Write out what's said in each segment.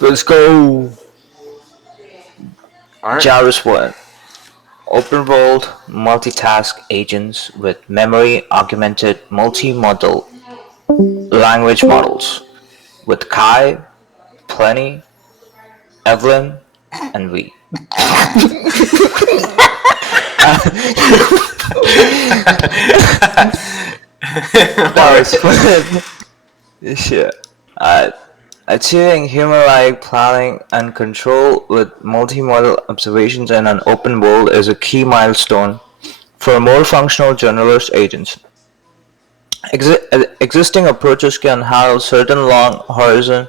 Let's go. Alright. JARVIS-1. Open world multitask agents with memory-augmented multi-modal language models with Kai, Plenty, Evelyn, and we. Now explain. Shit. Uh, Achieving human-like planning and control with multimodal observations in an open world is a key milestone for more functional generalist agents. Existing approaches can handle certain long horizon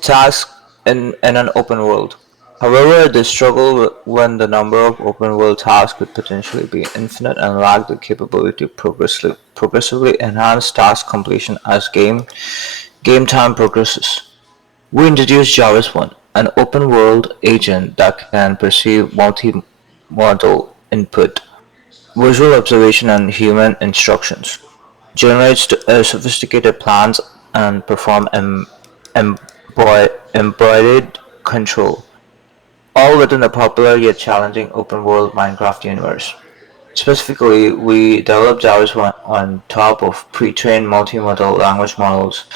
tasks in an open world. However, they struggle when the number of open world tasks could potentially be infinite and lack the capability to progressively enhance task completion as game time progresses. We introduced JARVIS-1, an open-world agent that can perceive multi-modal input, visual observation, and human instructions, generates sophisticated plans, and perform embodied control, all within the popular yet challenging open-world Minecraft universe. Specifically, we developed JARVIS-1 on top of pre-trained multimodal language models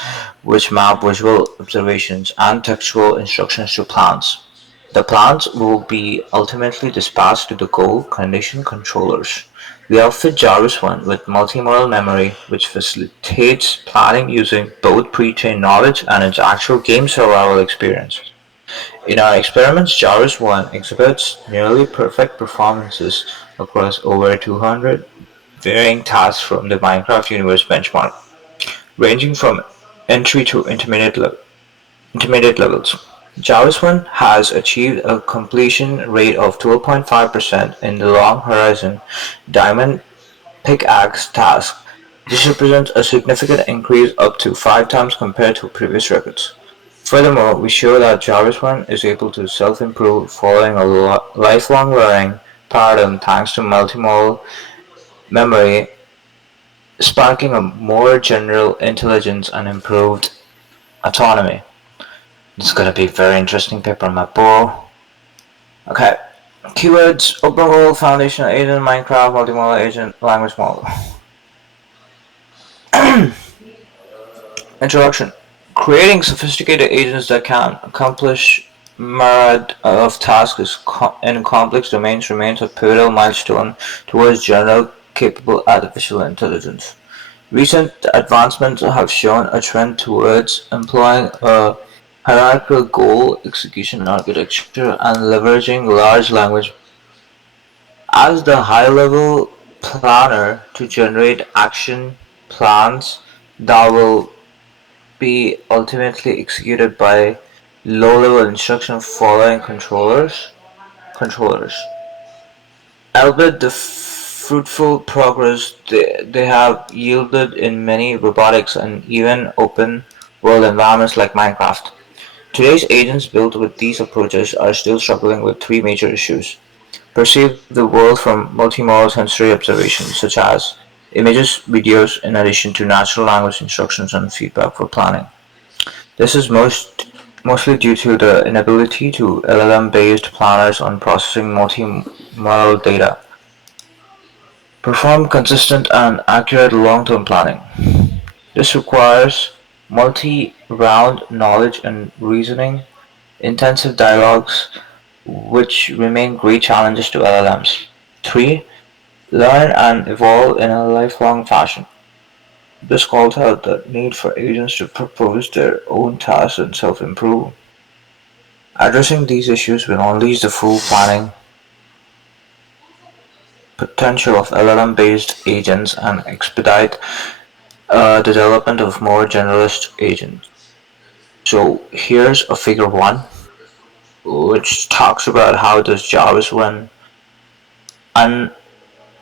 which map visual observations and textual instructions to plans. The plans will be ultimately dispatched to the goal condition controllers. We outfit JARVIS-1 with multimodal memory, which facilitates planning using both pre-trained knowledge and its actual game survival experience. In our experiments, JARVIS-1 exhibits nearly perfect performances across over 200 varying tasks from the Minecraft universe benchmark, ranging from entry to intermediate levels. JARVIS-1 has achieved a completion rate of 12.5% in the long horizon diamond pickaxe task. This represents a significant increase up to 5 times compared to previous records. Furthermore, we show that JARVIS-1 is able to self-improve following a lifelong learning paradigm thanks to multimodal memory, sparking a more general intelligence and improved autonomy. This is going to be a very interesting paper, my boy. Okay. Keywords: open world, foundational agent, Minecraft, multimodal agent, language model. Introduction. Creating sophisticated agents that can accomplish myriad of tasks in complex domains remains a pivotal milestone towards general capable artificial intelligence. Recent advancements have shown a trend towards employing a hierarchical goal execution architecture and leveraging large language as the high-level planner to generate action plans that will be ultimately executed by low-level instruction following controllers. Albeit the fruitful progress they have yielded in many robotics and even open world environments like Minecraft. Today's agents built with these approaches are still struggling with three major issues. Perceive the world from multimodal sensory observations such as images, videos, in addition to natural language instructions and feedback for planning. This is mostly due to the inability to LLM-based planners on processing multimodal data. Perform consistent and accurate long-term planning. This requires multi-round knowledge and reasoning, intensive dialogues, which remain great challenges to LLMs. 3. Learn and evolve in a lifelong fashion. This calls out the need for agents to propose their own tasks and self-improve. Addressing these issues will unleash the full planning potential of LLM-based agents and expedite the development of more generalist agents. So here's a figure 1, which talks about how does JARVIS-1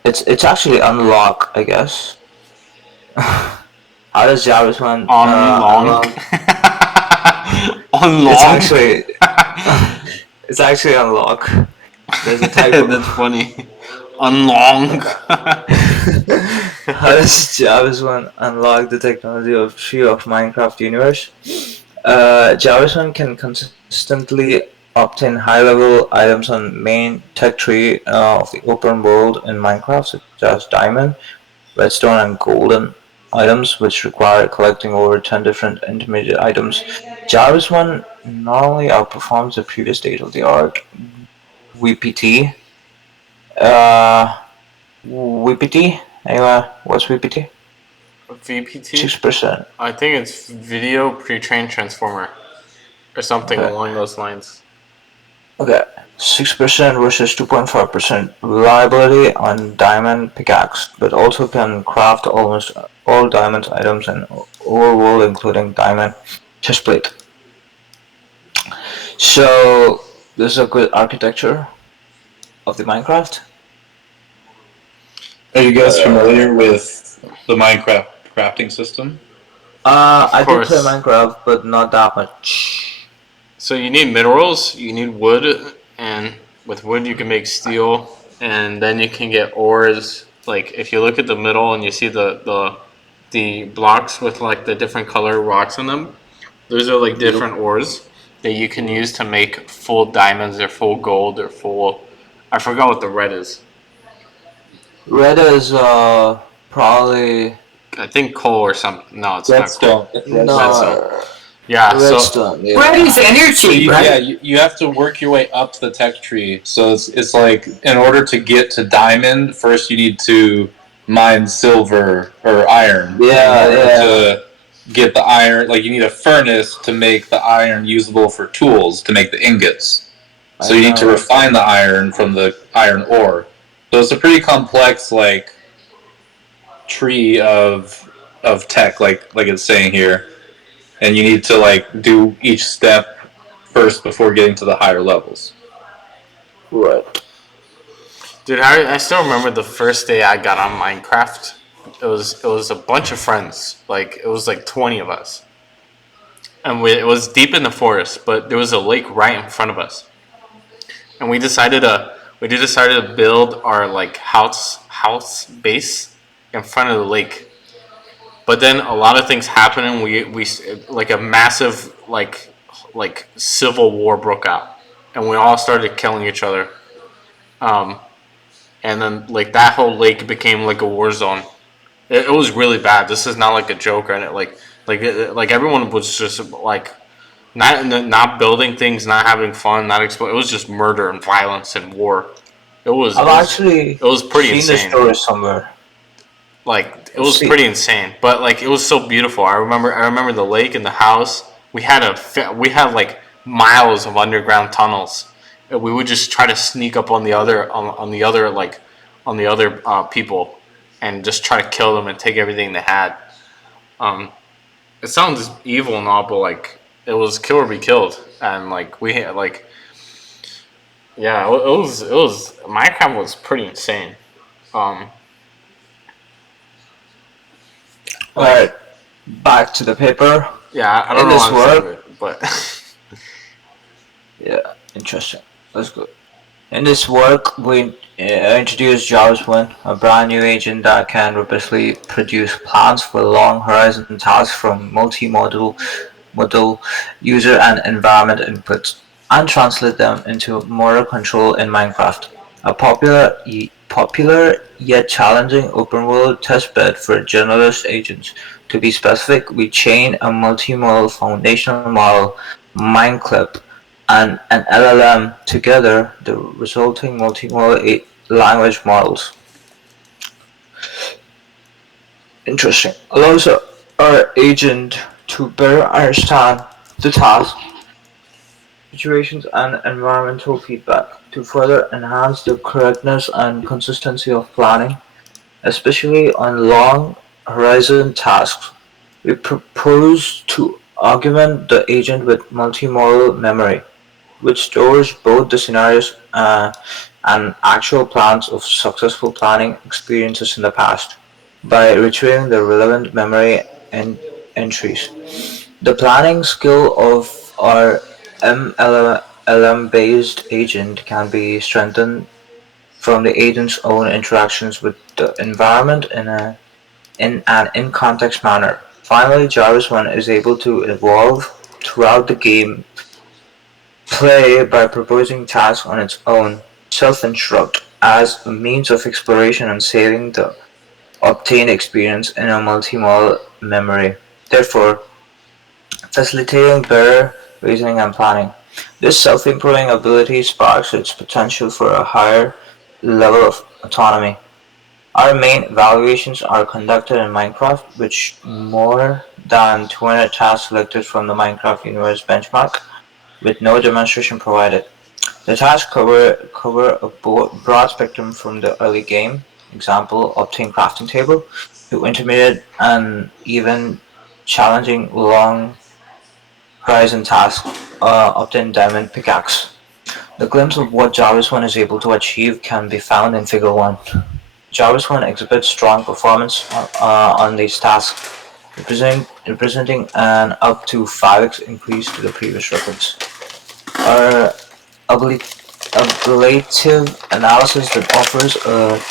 it's actually unlock, I guess. How does JARVIS-1 Unlock. unlock? Unlock. It's actually unlock. There's a typo. That's funny. Unlock. How does JARVIS-1 unlock the technology of tree of Minecraft universe? JARVIS-1 can consistently obtain high-level items on main tech tree of the open world in Minecraft, such as diamond, redstone, and golden items, which require collecting over 10 different intermediate items. JARVIS-1 not only outperforms the previous state-of-the-art VPT, uh, VPT? Anyway, what's VPT? VPT? 6%. I think it's video pre-trained transformer or something Okay. along those lines. Okay. 6% versus 2.5% reliability on diamond pickaxe, but also can craft almost all diamond items in overworld, including diamond chestplate. So this is a good architecture of the Minecraft. Are you guys familiar with the Minecraft crafting system? Of I did play course. Minecraft, but not that much. So you need minerals, you need wood, and with wood you can make steel, and then you can get ores. Like if you look at the middle and you see the blocks with like the different color rocks in them, those are like different ores that you can use to make full diamonds or full gold or full. I forgot what the red is. Red is probably I think coal or something. No, it's not Redstone. coal. It's redstone. Redstone. Yeah. redstone. Yeah. Red is energy, So right? yeah, you have to work your way up the tech tree. So it's like in order to get to diamond, first you need to mine silver or iron. Yeah, In order yeah. to get the iron, like you need a furnace to make the iron usable for tools to make the ingots. So you need to refine the iron from the iron ore. So it's a pretty complex like tree of tech, like it's saying here, and you need to like do each step first before getting to the higher levels. Right. Dude, I still remember the first day I got on Minecraft. It was a bunch of friends. Like it was like 20 of us, and it was deep in the forest. But there was a lake right in front of us, and we decided to build our like house base in front of the lake. But then a lot of things happened, and we like a massive like civil war broke out, and we all started killing each other. Um, and then like that whole lake became like a war zone. It was really bad. This is not like a joke, and like everyone was just like not building things, not having fun, not explore. It was just murder and violence and war. It was it I've was actually it was pretty seen this insane. story somewhere. Like it Let's was see. pretty insane, but like it was so beautiful. I remember the lake and the house. We had like miles of underground tunnels. And we would just try to sneak up on the other people and just try to kill them and take everything they had. Um, it sounds evil and all, but like it was kill or be killed, and like we had like yeah, it was Minecraft was pretty insane. Um, Alright, back to the paper. yeah, I don't In know this what I'm saying, work, but yeah, interesting. Let's go. In this work, we introduce JARVIS-1, a brand new agent that can rapidly produce plans for long horizon tasks from multi-modal modal user and environment inputs, and translate them into motor control in Minecraft. A popular yet challenging open-world testbed for generalist agents. To be specific, we chain a multimodal foundational model, Mineclip, and an LLM together, the resulting multimodal language models. Interesting. Allows our agent to better understand the task, situations, and environmental feedback to further enhance the correctness and consistency of planning, especially on long horizon tasks. We propose to augment the agent with multimodal memory, which stores both the scenarios and actual plans of successful planning experiences in the past by retrieving the relevant memory entries. The planning skill of our MLM-based agent can be strengthened from the agent's own interactions with the environment in an in-context manner. Finally, JARVIS-1 is able to evolve throughout the game play by proposing tasks on its own, self-instruct as a means of exploration and saving the obtained experience in a multimodal memory, therefore facilitating better reasoning and planning. This self-improving ability sparks its potential for a higher level of autonomy. Our main evaluations are conducted in Minecraft, which more than 200 tasks selected from the Minecraft Universe benchmark, with no demonstration provided. The tasks cover a broad spectrum from the early game, example, obtain crafting table, to intermediate and even challenging long horizon tasks, obtain diamond pickaxe. The glimpse of what JARVIS-1 is able to achieve can be found in Figure 1. JARVIS-1 exhibits strong performance on these tasks, representing an up to 5x increase to the previous records. Our ablative analysis that offers a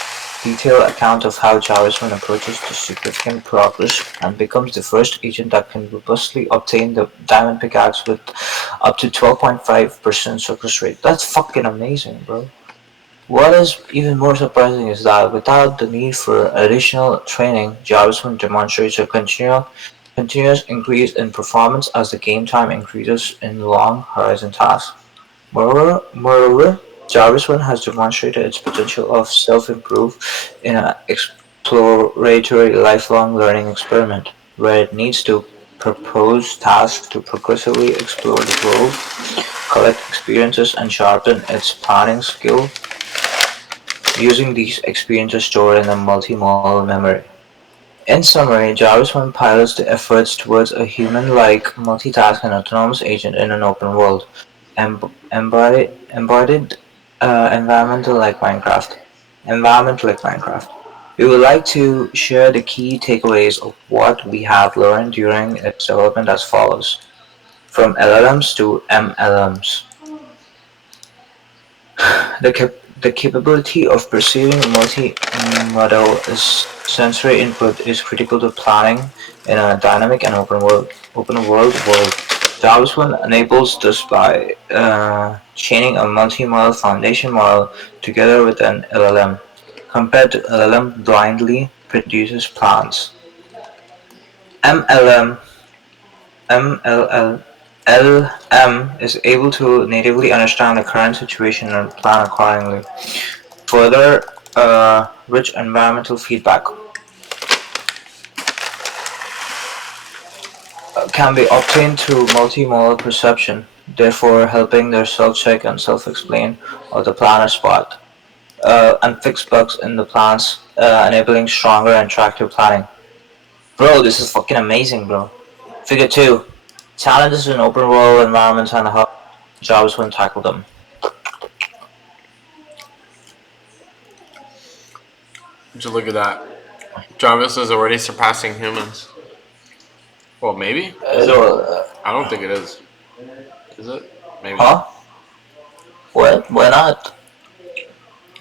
detailed account of how JARVIS-1 approaches to significant progress and becomes the first agent that can robustly obtain the diamond pickaxe with up to 12.5% success rate. That's fucking amazing, bro. What is even more surprising is that without the need for additional training, JARVIS-1 demonstrates a continuous increase in performance as the game time increases in long horizon tasks. Moreover, JARVIS-1 has demonstrated its potential of self-improve in an exploratory lifelong learning experiment, where it needs to propose tasks to progressively explore the world, collect experiences, and sharpen its planning skill using these experiences stored in a multimodal memory. In summary, JARVIS-1 pilots the efforts towards a human-like, multitask and autonomous agent in an open world, embodied environment like Minecraft. We would like to share the key takeaways of what we have learned during its development as follows. From LLMs to MLMs. The capability of perceiving multi-modal sensory input is critical to planning in a dynamic and open world. JARVIS-1 enables this by chaining a multi-modal foundation model together with an LLM. Compared to LLM blindly produces plans. MLM LM is able to natively understand the current situation and plan accordingly. Further, rich environmental feedback can be obtained through multimodal perception, therefore helping their self-check and self-explain of the planner spot, and fix bugs in the plans, enabling stronger and interactive planning. Bro, this is fucking amazing, bro. Figure 2. Challenges in open world environments and how JARVIS-1 tackle them. Would you look at that? Jarvis is already surpassing humans. Well, maybe? Is it? I don't think it is. Is it? Maybe. Huh? What? Why not?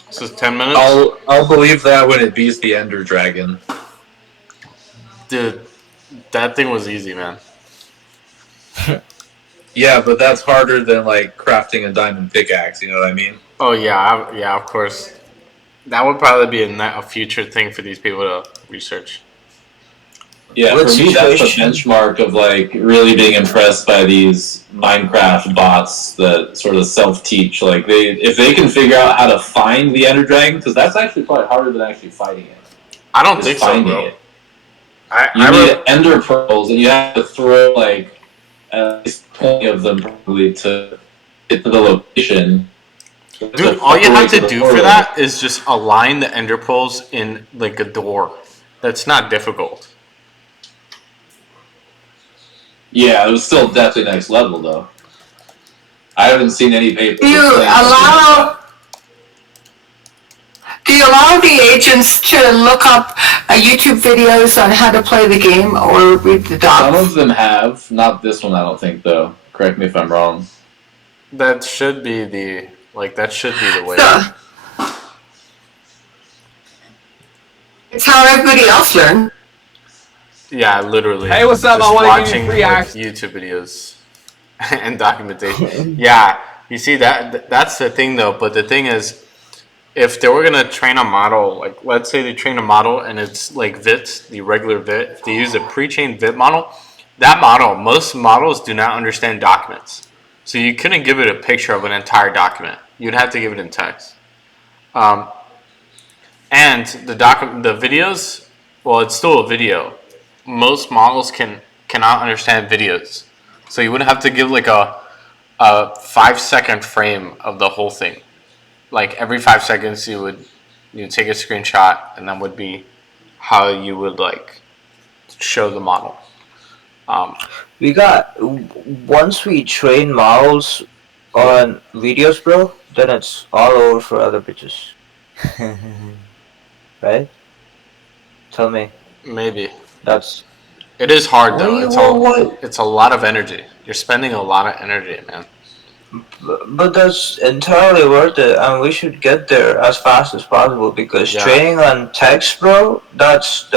This is 10 minutes? I'll believe that when it beats the Ender Dragon. Dude, that thing was easy, man. Yeah, but that's harder than like crafting a diamond pickaxe. You know what I mean? Oh yeah, yeah, of course. That would probably be a future thing for these people to research. Yeah, for me, that's the benchmark of like really being impressed by these Minecraft bots that sort of self-teach. Like if they can figure out how to find the Ender Dragon, because that's actually probably harder than actually fighting it. I don't think so, bro. You need Ender pearls, and you have to throw like at least 20 of them probably to get to the location. Dude, all you have to do for that is just align the ender pearls in like a door. That's not difficult. Yeah, it was still definitely next level though. I haven't seen any paper. Do you allow the agents to look up YouTube videos on how to play the game or read the docs? Some of them have, not this one I don't think though. Correct me if I'm wrong. That should be the way. So, it's how everybody else learns. Yeah, literally. Hey, what's up? Just I want to give watching you free access. YouTube videos and documentation. Yeah, You see that's the thing though. But the thing is, if they were gonna train a model, like let's say they train a model and it's like VIT, the regular VIT. If they use a pre-trained VIT model, that model, most models do not understand documents, so you couldn't give it a picture of an entire document. You'd have to give it in text. And the videos, well, it's still a video. Most models cannot understand videos, so you would have to give like a 5 second frame of the whole thing. Like every 5 seconds, you take a screenshot, and that would be how you would like show the model. We got once we train models on videos, bro, then it's all over for other bitches. Right? Tell me. Maybe That's it is hard though. what? It's a lot of energy. You're spending a lot of energy, man. But that's entirely worth it, and we should get there as fast as possible because Yeah. training on text, bro, that's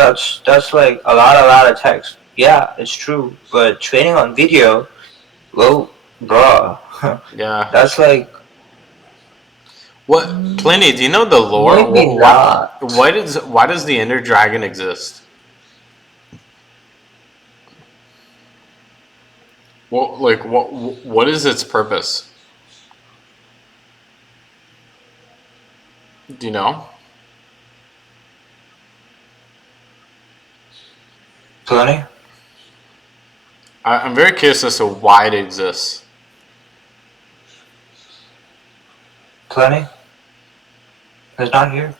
like a lot of text. Yeah, it's true. But training on video, well, bro, Yeah. that's like What, Pliny? Do you know the lore? maybe not. Why does the Ender Dragon exist? What is its purpose? Do you know? Plenty. I'm very curious as to why it exists. Plenty. It's not here.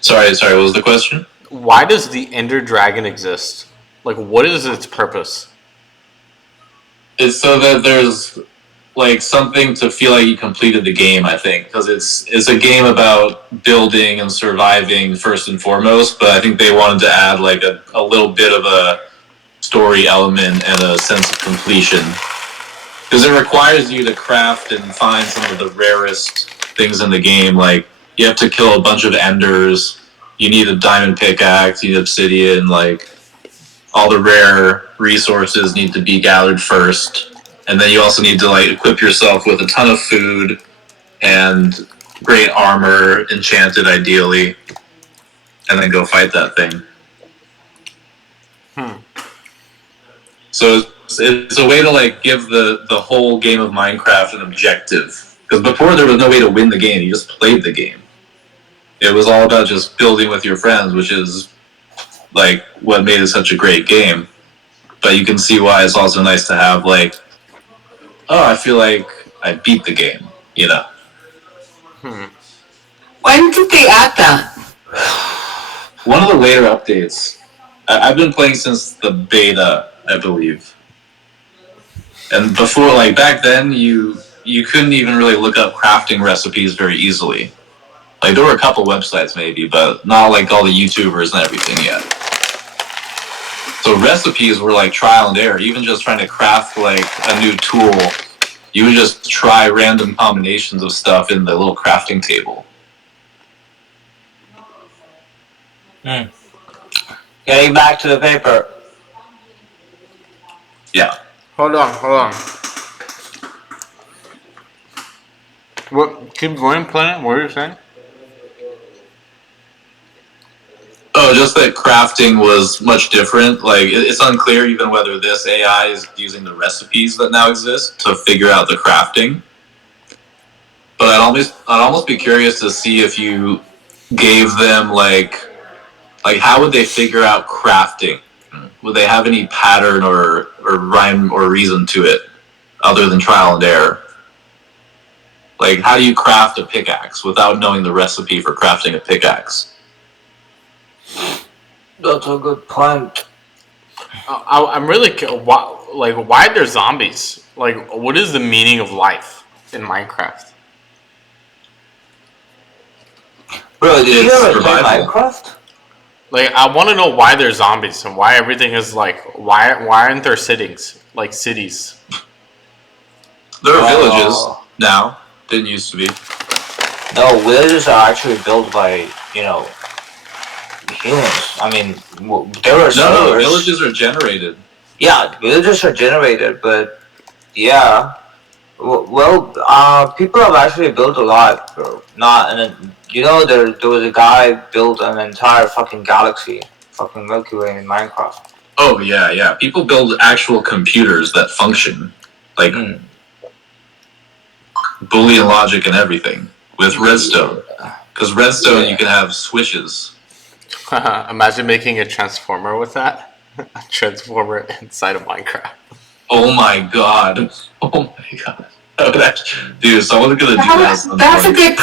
Sorry, what was the question? Why does the Ender Dragon exist? Like, what is its purpose? It's so that there's like something to feel like you completed the game, I think, because it's a game about building and surviving first and foremost, but I think they wanted to add like a little bit of a story element and a sense of completion, because it requires you to craft and find some of the rarest things in the game. Like, you have to kill a bunch of enders, you need a diamond pickaxe, you need obsidian, like all the rare resources need to be gathered first. And then you also need to like equip yourself with a ton of food and great armor, enchanted ideally, and then go fight that thing. So it's a way to like give the whole game of Minecraft an objective. Because before there was no way to win the game, you just played the game. It was all about just building with your friends, which is like what made it such a great game. But you can see why it's also nice to have like, oh, I feel like I beat the game, you know? When did they add that? One of the later updates. I've been playing since the beta, I believe. And before, like back then, you couldn't even really look up crafting recipes very easily. Like there were a couple websites maybe, but not like all the YouTubers and everything yet. So recipes were like trial and error. Even just trying to craft like a new tool, you would just try random combinations of stuff in the little crafting table. Getting back to the paper. Yeah. Hold on. What? Keep going, Planet. What are you saying? Oh, just that crafting was much different. Like, it's unclear even whether this AI is using the recipes that now exist to figure out the crafting. But I'd almost be curious to see if you gave them like how would they figure out crafting? Would they have any pattern or rhyme or reason to it other than trial and error? Like, how do you craft a pickaxe without knowing the recipe for crafting a pickaxe? That's a good point. I'm really why are there zombies? Like, what is the meaning of life in Minecraft? Bro, did you It's ever play survival. Minecraft? Like, I want to know why there's zombies and why everything is like why aren't there cities? There are villages now. Didn't used to be. No, villages are actually built by, humans. I mean, there are No, servers. villages are generated. Yeah, villages are generated, but yeah, People have actually built a lot, bro. Not, and there was a guy built an entire fucking galaxy, fucking Milky Way in Minecraft. Oh yeah. People build actual computers that function, like Boolean logic and everything with redstone. Because redstone, you can have switches. Imagine making a transformer with that. A transformer inside of Minecraft. Oh my god. Oh my god. Dude, someone's gonna do that. That's a good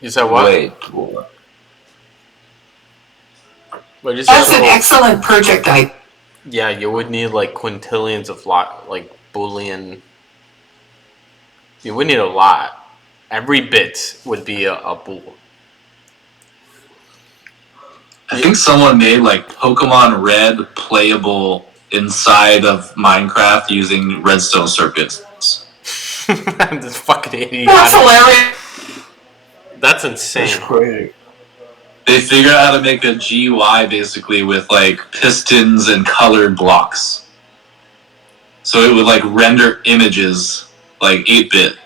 You said what? Wait, What did you say? That's an excellent project idea. Yeah, you would need like quintillions of like Boolean. You would need a lot. Every bit would be a bool. I think someone made like Pokemon Red playable inside of Minecraft using redstone circuits. This fucking idiot. That's hilarious. That's insane. that's crazy. They figured out how to make a GUI basically with like pistons and colored blocks. So it would like render images like 8-bit.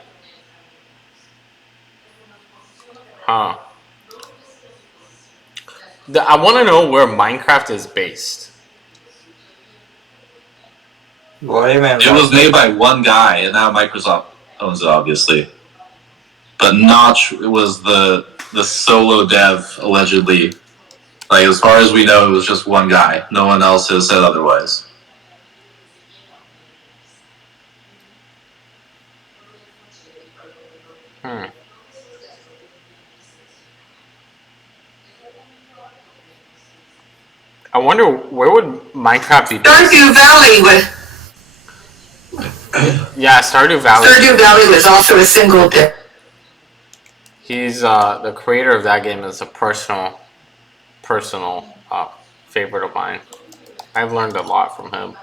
Huh. I want to know where Minecraft is based. What do you mean? It was made by one guy, and now Microsoft owns it, obviously. But Notch was the solo dev, allegedly. Like, as far as we know, it was just one guy. No one else has said otherwise. I wonder where would Minecraft be based? Stardew Valley Yeah, Stardew Valley. was also a single dev. He's the creator of that game is a personal favorite of mine. I've learned a lot from him.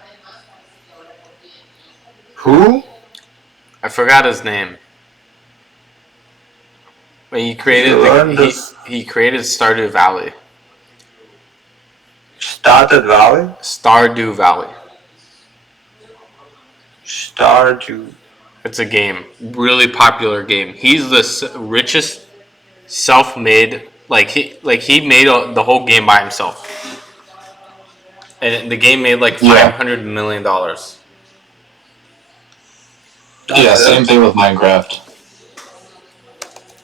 Who? I forgot his name. But he created he created Stardew Valley. Stardew Valley? Stardew Valley. Stardew. It's a game, really popular game. He's the richest self-made. Like he made the whole game by himself, and the game made like $500 million. Yeah, same thing with Minecraft.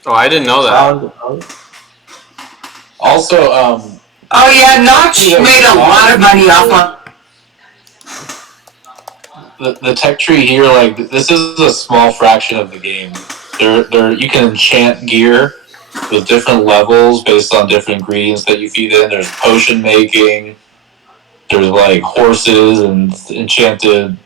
Oh, I didn't know that. Also, Oh yeah, Notch made a lot of money off of the tech tree here, like, this is a small fraction of the game. You can enchant gear with different levels based on different ingredients that you feed in. There's potion making. There's like horses and enchanted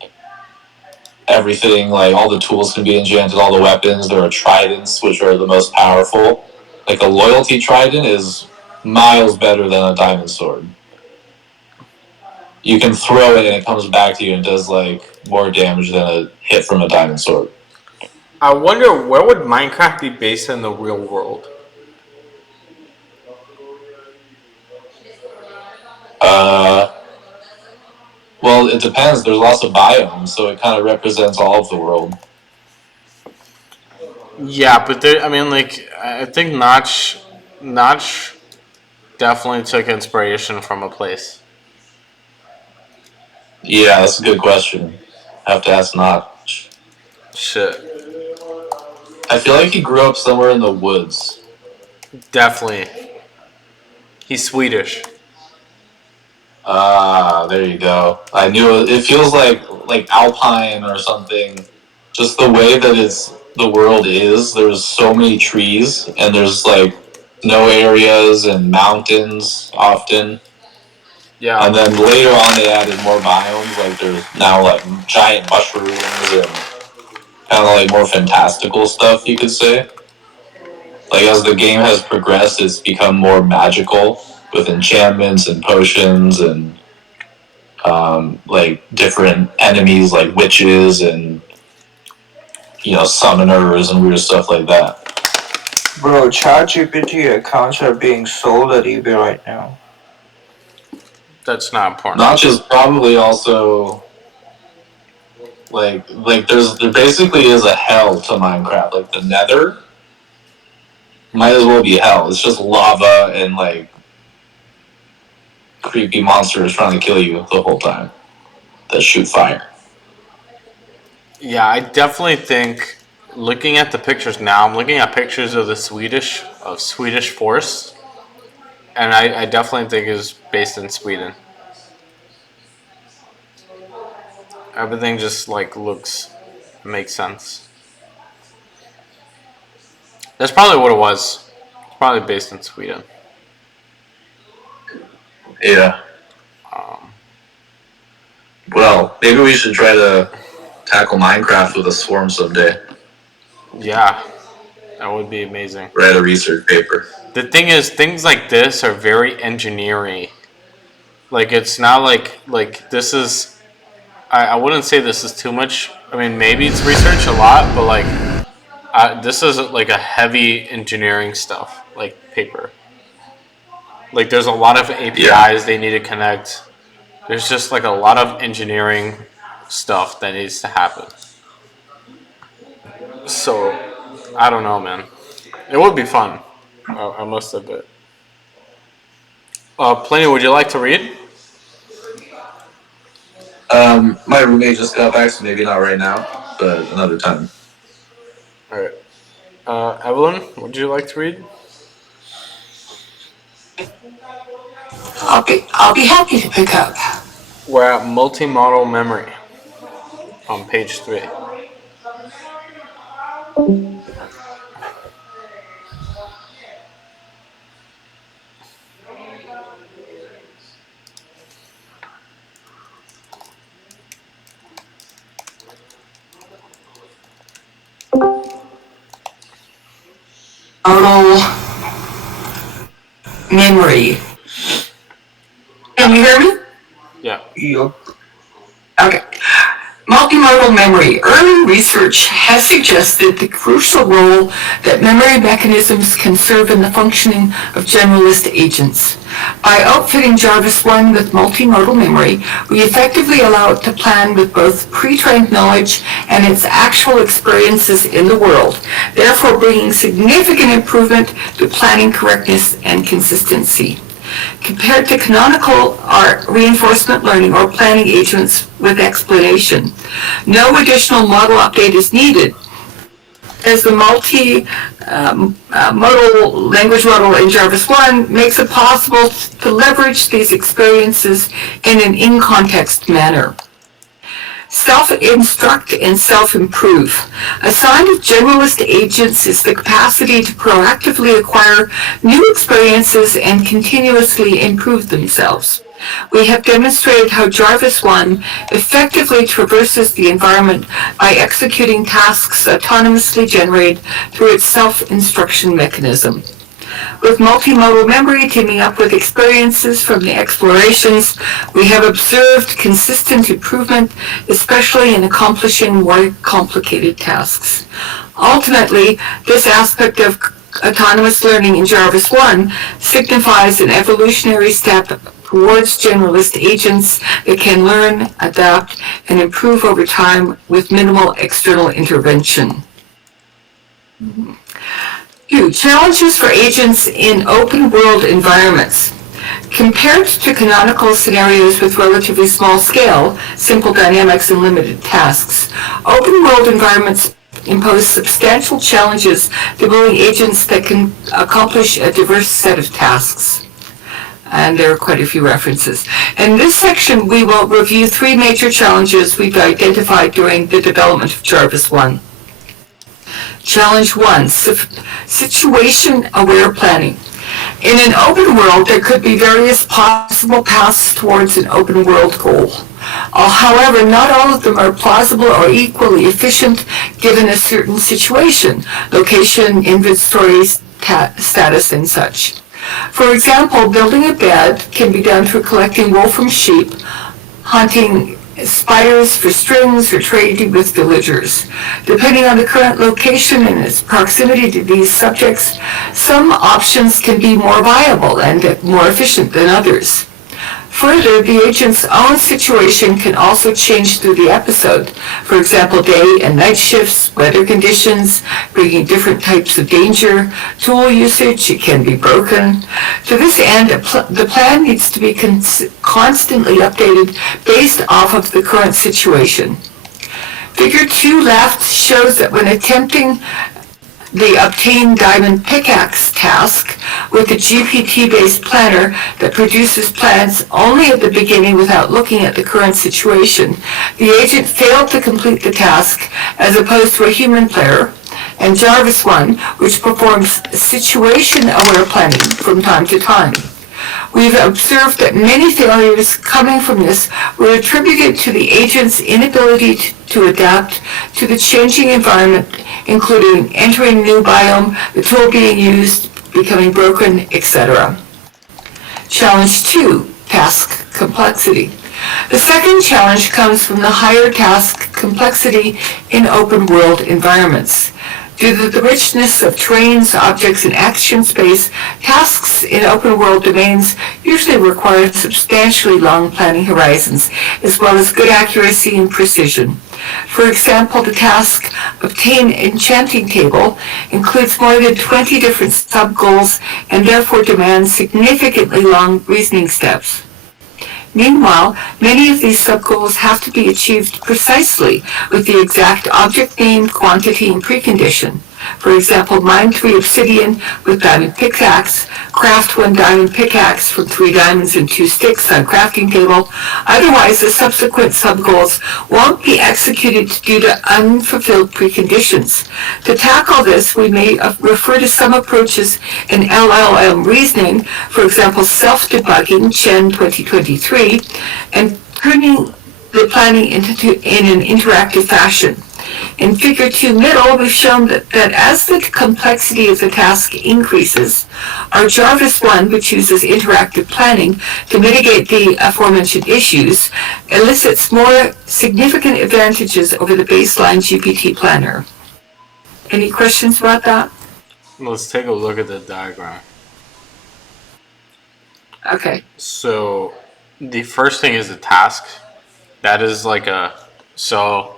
everything. Like all the tools can be enchanted, all the weapons. There are tridents, which are the most powerful. Like a loyalty trident is miles better than a diamond sword. You can throw it and it comes back to you and does like more damage than a hit from a diamond sword. I wonder where would Minecraft be based in the real world? Well, it depends. There's lots of biomes, so it kind of represents all of the world. Yeah, but I mean, like, I think Notch definitely took inspiration from a place. Yeah, that's a good question. I have to ask Notch. Shit. I feel like he grew up somewhere in the woods. Definitely. He's Swedish. Ah, there you go. I knew it. It feels like Alpine or something. Just the way that the world is. There's so many trees, and there's like snow areas and mountains often. Yeah. And then later on, they added more biomes. Like there's now like giant mushrooms and kind of like more fantastical stuff, you could say. Like as the game has progressed, it's become more magical with enchantments and potions and like different enemies like witches and summoners and weird stuff like that. Bro, ChatGPT accounts are being sold at eBay right now. That's not important. Notch is probably also Like there basically is a hell to Minecraft. Like the Nether might as well be hell. It's just lava and like creepy monsters trying to kill you the whole time that shoot fire. Yeah, I definitely think looking at the pictures now, I'm looking at pictures of the Swedish forest, and I definitely think it's based in Sweden. Everything just like makes sense. That's probably what it was. It's probably based in Sweden. Yeah. Well, maybe we should try to tackle Minecraft with a swarm someday. Yeah, that would be amazing. Write a research paper. The thing is, things like this are very engineering. Like it's not like this is. I wouldn't say this is too much. I mean, maybe it's research a lot, but like this is like a heavy engineering stuff, like paper. Like there's a lot of APIs they need to connect. There's just like a lot of engineering stuff that needs to happen. So I don't know, man. It would be fun. I must admit. Pliny, would you like to read? My roommate just got back, so maybe not right now, but another time. All right. Evelyn, would you like to read? I'll be happy to pick up. We're at multi-modal memory on page 3. Multimodal memory. Can you hear me? Yeah. Yup. Okay. Multimodal memory. Early research has suggested the crucial role that memory mechanisms can serve in the functioning of generalist agents. By outfitting JARVIS-1 with multimodal memory, we effectively allow it to plan with both pre-trained knowledge and its actual experiences in the world, therefore bringing significant improvement to planning correctness and consistency. Compared to canonical reinforcement learning or planning agents with explanation, no additional model update is needed, as the multi-modal language model in JARVIS-1 makes it possible to leverage these experiences in an in-context manner. Self-instruct and self-improve. A sign of generalist agents is the capacity to proactively acquire new experiences and continuously improve themselves. We have demonstrated how JARVIS-1 effectively traverses the environment by executing tasks autonomously generated through its self-instruction mechanism. With multimodal memory teaming up with experiences from the explorations, we have observed consistent improvement, especially in accomplishing more complicated tasks. Ultimately, this aspect of autonomous learning in JARVIS-1 signifies an evolutionary step towards generalist agents that can learn, adapt, and improve over time with minimal external intervention. Challenges for agents in open-world environments. Compared to canonical scenarios with relatively small scale, simple dynamics, and limited tasks, open-world environments impose substantial challenges to building agents that can accomplish a diverse set of tasks. And there are quite a few references. In this section, we will review 3 major challenges we've identified during the development of JARVIS-1. Challenge 1, situation-aware planning. In an open world, there could be various possible paths towards an open world goal. However, not all of them are plausible or equally efficient given a certain situation, location, inventory status, and such. For example, building a bed can be done through collecting wool from sheep, hunting spiders for strings, or trading with villagers. Depending on the current location and its proximity to these subjects, some options can be more viable and more efficient than others. Further, the agent's own situation can also change through the episode. For example, day and night shifts, weather conditions, bringing different types of danger, tool usage, it can be broken. To this end, the plan needs to be constantly updated based off of the current situation. Figure 2 left shows that when attempting the obtain diamond pickaxe task with a GPT-based planner that produces plans only at the beginning without looking at the current situation, the agent failed to complete the task as opposed to a human player, and JARVIS-1, which performs situation-aware planning from time to time. We've observed that many failures coming from this were attributed to the agent's inability to adapt to the changing environment, including entering new biome, the tool being used, becoming broken, etc. Challenge 2, task complexity. The second challenge comes from the higher task complexity in open world environments. Due to the richness of terrains, objects, and action space, tasks in open world domains usually require substantially long planning horizons, as well as good accuracy and precision. For example, the task Obtain Enchanting Table includes more than 20 different sub-goals and therefore demands significantly long reasoning steps. Meanwhile, many of these sub-goals have to be achieved precisely with the exact object name, quantity, and precondition. For example, mine 3 obsidian with diamond pickaxe, craft 1 diamond pickaxe from 3 diamonds and 2 sticks on crafting table. Otherwise, the subsequent sub-goals won't be executed due to unfulfilled preconditions. To tackle this, we may refer to some approaches in LLM reasoning, for example, self-debugging, Chen 2023, and turning the planning in an interactive fashion. In Figure 2 middle, we've shown that as the complexity of the task increases, our JARVIS-1, which uses interactive planning to mitigate the aforementioned issues, elicits more significant advantages over the baseline GPT planner. Any questions about that? Let's take a look at the diagram. Okay. So the first thing is the task. That is like so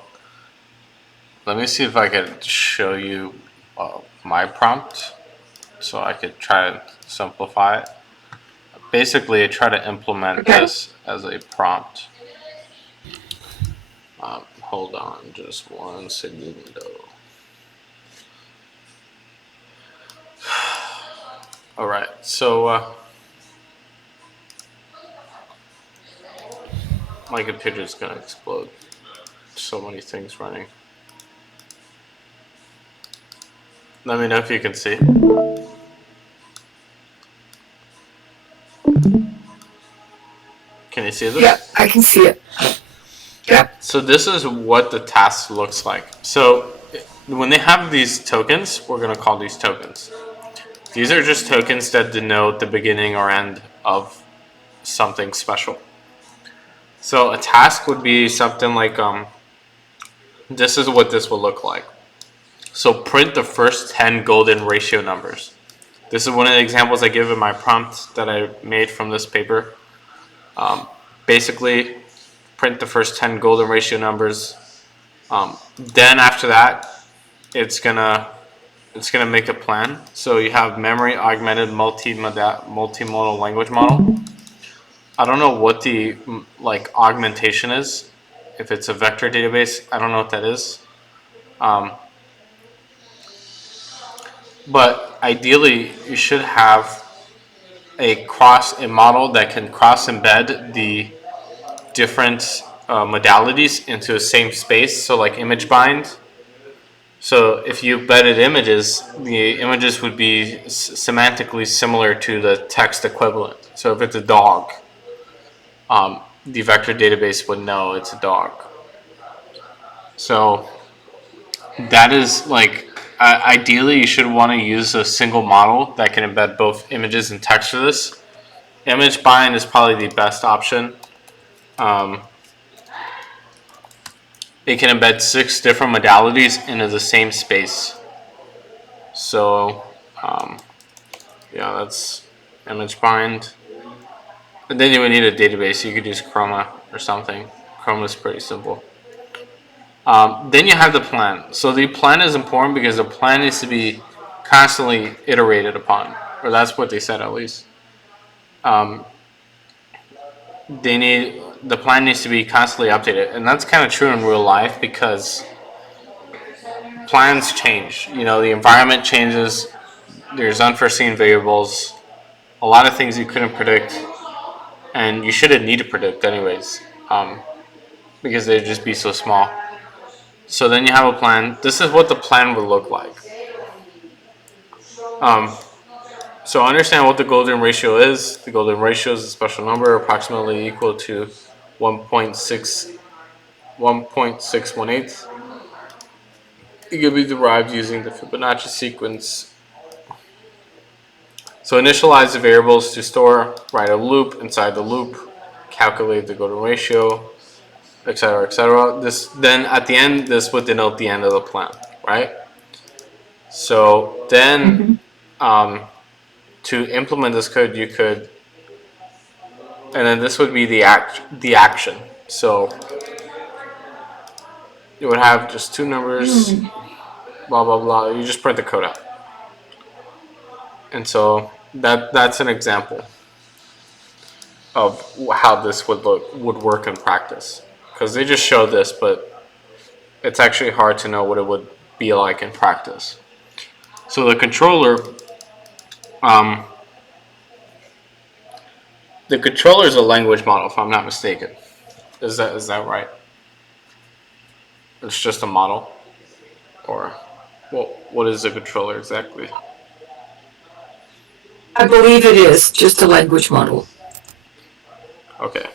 let me see if I can show you my prompt so I could try to simplify it. Basically, I try to implement this as a prompt. Hold on just one second. All right, so my computer's gonna explode. So many things running. Let me know if you can see. Can you see this? Yeah, I can see it. Yep. So this is what the task looks like. So when they have these tokens, we're going to call these tokens. These are just tokens that denote the beginning or end of something special. So a task would be something like, this is what this will look like. So print the first 10 golden ratio numbers. This is one of the examples I give in my prompt that I made from this paper. Basically, print the first 10 golden ratio numbers. Then after that, it's gonna make a plan. So you have Memory-Augmented Multimodal language model. I don't know what the augmentation is. If it's a vector database, I don't know what that is. But ideally, you should have a model that can cross embed the different modalities into the same space. So like image bind. So if you embedded images, the images would be semantically similar to the text equivalent. So if it's a dog, the vector database would know it's a dog. So that is ideally you should want to use a single model that can embed both images and text for this. Image bind is probably the best option. It can embed 6 different modalities into the same space. So yeah, that's image bind. And then you would need a database. You could use Chroma or something. Chroma is pretty simple. Then you have the plan. So the plan is important because the plan needs to be constantly iterated upon, or that's what they said at least. The plan needs to be constantly updated, and that's kind of true in real life because plans change. The environment changes. There's unforeseen variables, a lot of things you couldn't predict, and you shouldn't need to predict anyways, because they'd just be so small. So then you have a plan. This is what the plan would look like. So understand what the golden ratio is. The golden ratio is a special number approximately equal to 1.618. It can be derived using the Fibonacci sequence. So initialize the variables to store, write a loop inside the loop, calculate the golden ratio, etc., etc. Then at the end, this would denote the end of the plan, right? So then, to implement this code, you could, and then this would be the action. So you would have just two numbers, blah blah blah. You just print the code out, and so that's an example of how this would work in practice. Because they just showed this, but it's actually hard to know what it would be like in practice. So the controller, is a language model, if I'm not mistaken. Is that right? It's just a model, or what is the controller exactly? I believe it is just a language model. Okay.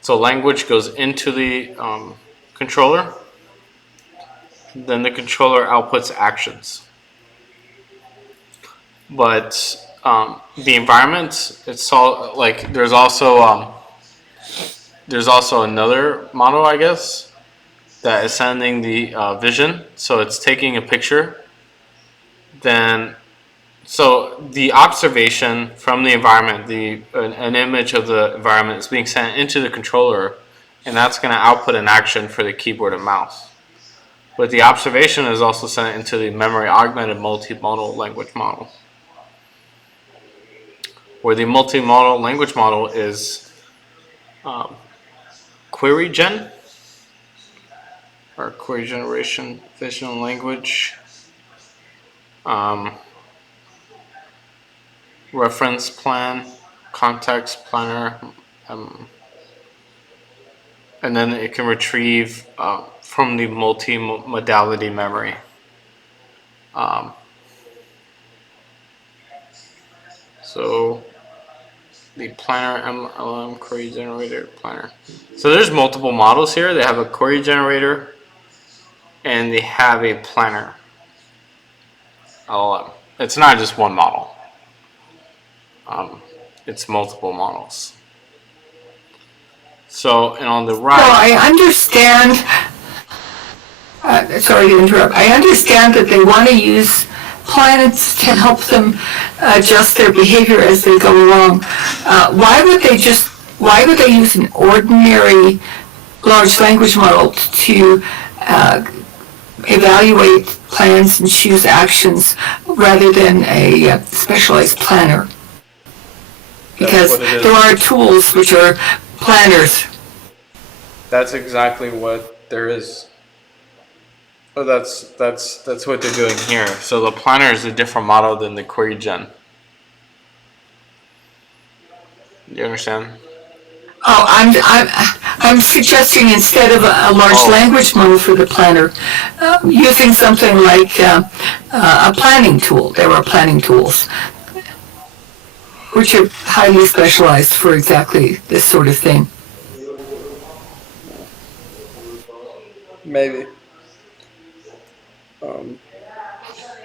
So language goes into the controller. Then the controller outputs actions. But the environment, it's all like there's also another model, I guess, that is sending the vision. So it's taking a picture. So the observation from the environment, an image of the environment is being sent into the controller, and that's going to output an action for the keyboard and mouse. But the observation is also sent into the memory-augmented multimodal language model, where the multimodal language model is query gen, or query generation, vision language, reference plan, context planner, and then it can retrieve from the multi-modality memory. So the planner, MLM query generator planner. So there's multiple models here. They have a query generator and they have a planner. LLM. It's not just one model. It's multiple models. So, and on the right... Well, I understand... sorry to interrupt. I understand that they want to use planets to help them adjust their behavior as they go along. Why would they use an ordinary large language model to evaluate plans and choose actions rather than a specialized planner? Because there are tools which are planners. That's exactly what there is. Oh, that's what they're doing here. So the planner is a different model than the query gen. Do you understand? Oh, I'm suggesting instead of a large language model for the planner, using something like a planning tool. There are planning tools which are highly specialized for exactly this sort of thing. Maybe.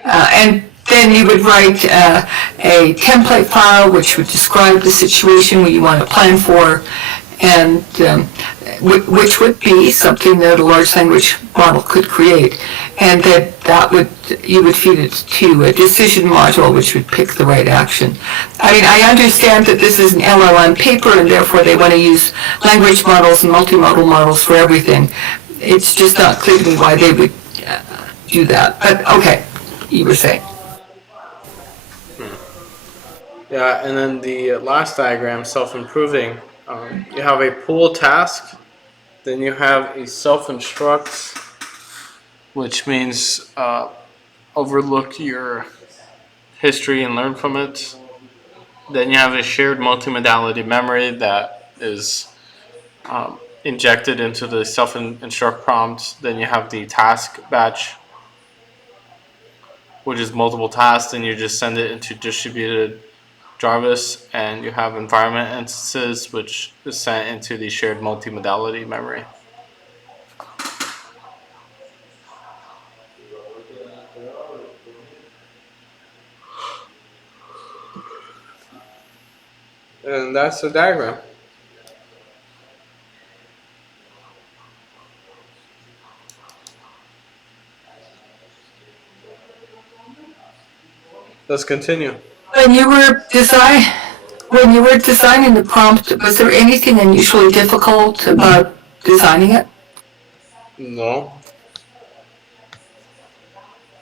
And then you would write a template file which would describe the situation what you want to plan for, and which would be something that a large language model could create, and you would feed it to a decision module which would pick the right action. I mean, I understand that this is an LLM paper and therefore they want to use language models and multimodal models for everything. It's just not clear to me why they would do that. But okay, you were saying. Yeah, and then the last diagram, self-improving, you have a pool task, then you have a self-instruct, which means overlook your history and learn from it. Then you have a shared multimodality memory that is injected into the self-instruct prompt. Then you have the task batch, which is multiple tasks, and you just send it into distributed Jarvis, and you have environment instances, which is sent into the shared multimodality memory. And that's the diagram. Let's continue. When you were designing the prompt, was there anything unusually difficult about designing it? No.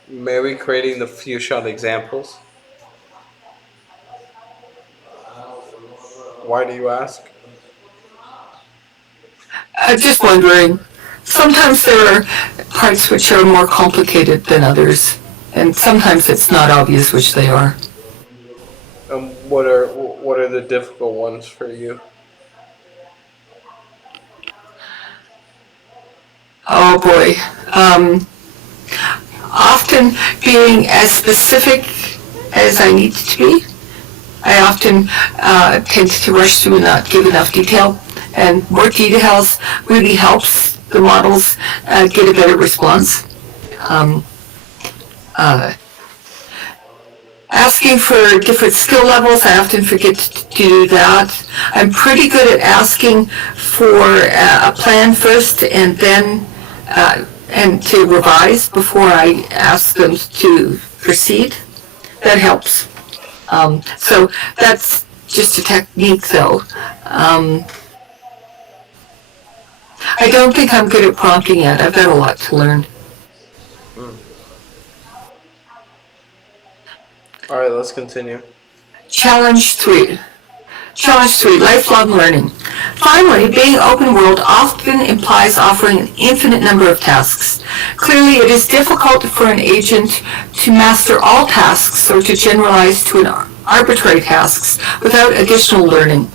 Maybe creating the few shot examples. Why do you ask? Just wondering. Sometimes there are parts which are more complicated than others, and sometimes it's not obvious which they are. What are the difficult ones for you? Oh boy. Often being as specific as I need to be. I often tend to rush through and not give enough detail, and more details really helps the models get a better response. Asking for different skill levels, I often forget to do that. I'm pretty good at asking for a plan first and then and to revise before I ask them to proceed. That helps. So that's just a technique, though. I don't think I'm good at prompting yet. I've got a lot to learn. All right, let's continue. Challenge 3, lifelong learning. Finally, being open world often implies offering an infinite number of tasks. Clearly, it is difficult for an agent to master all tasks or to generalize to an arbitrary tasks without additional learning.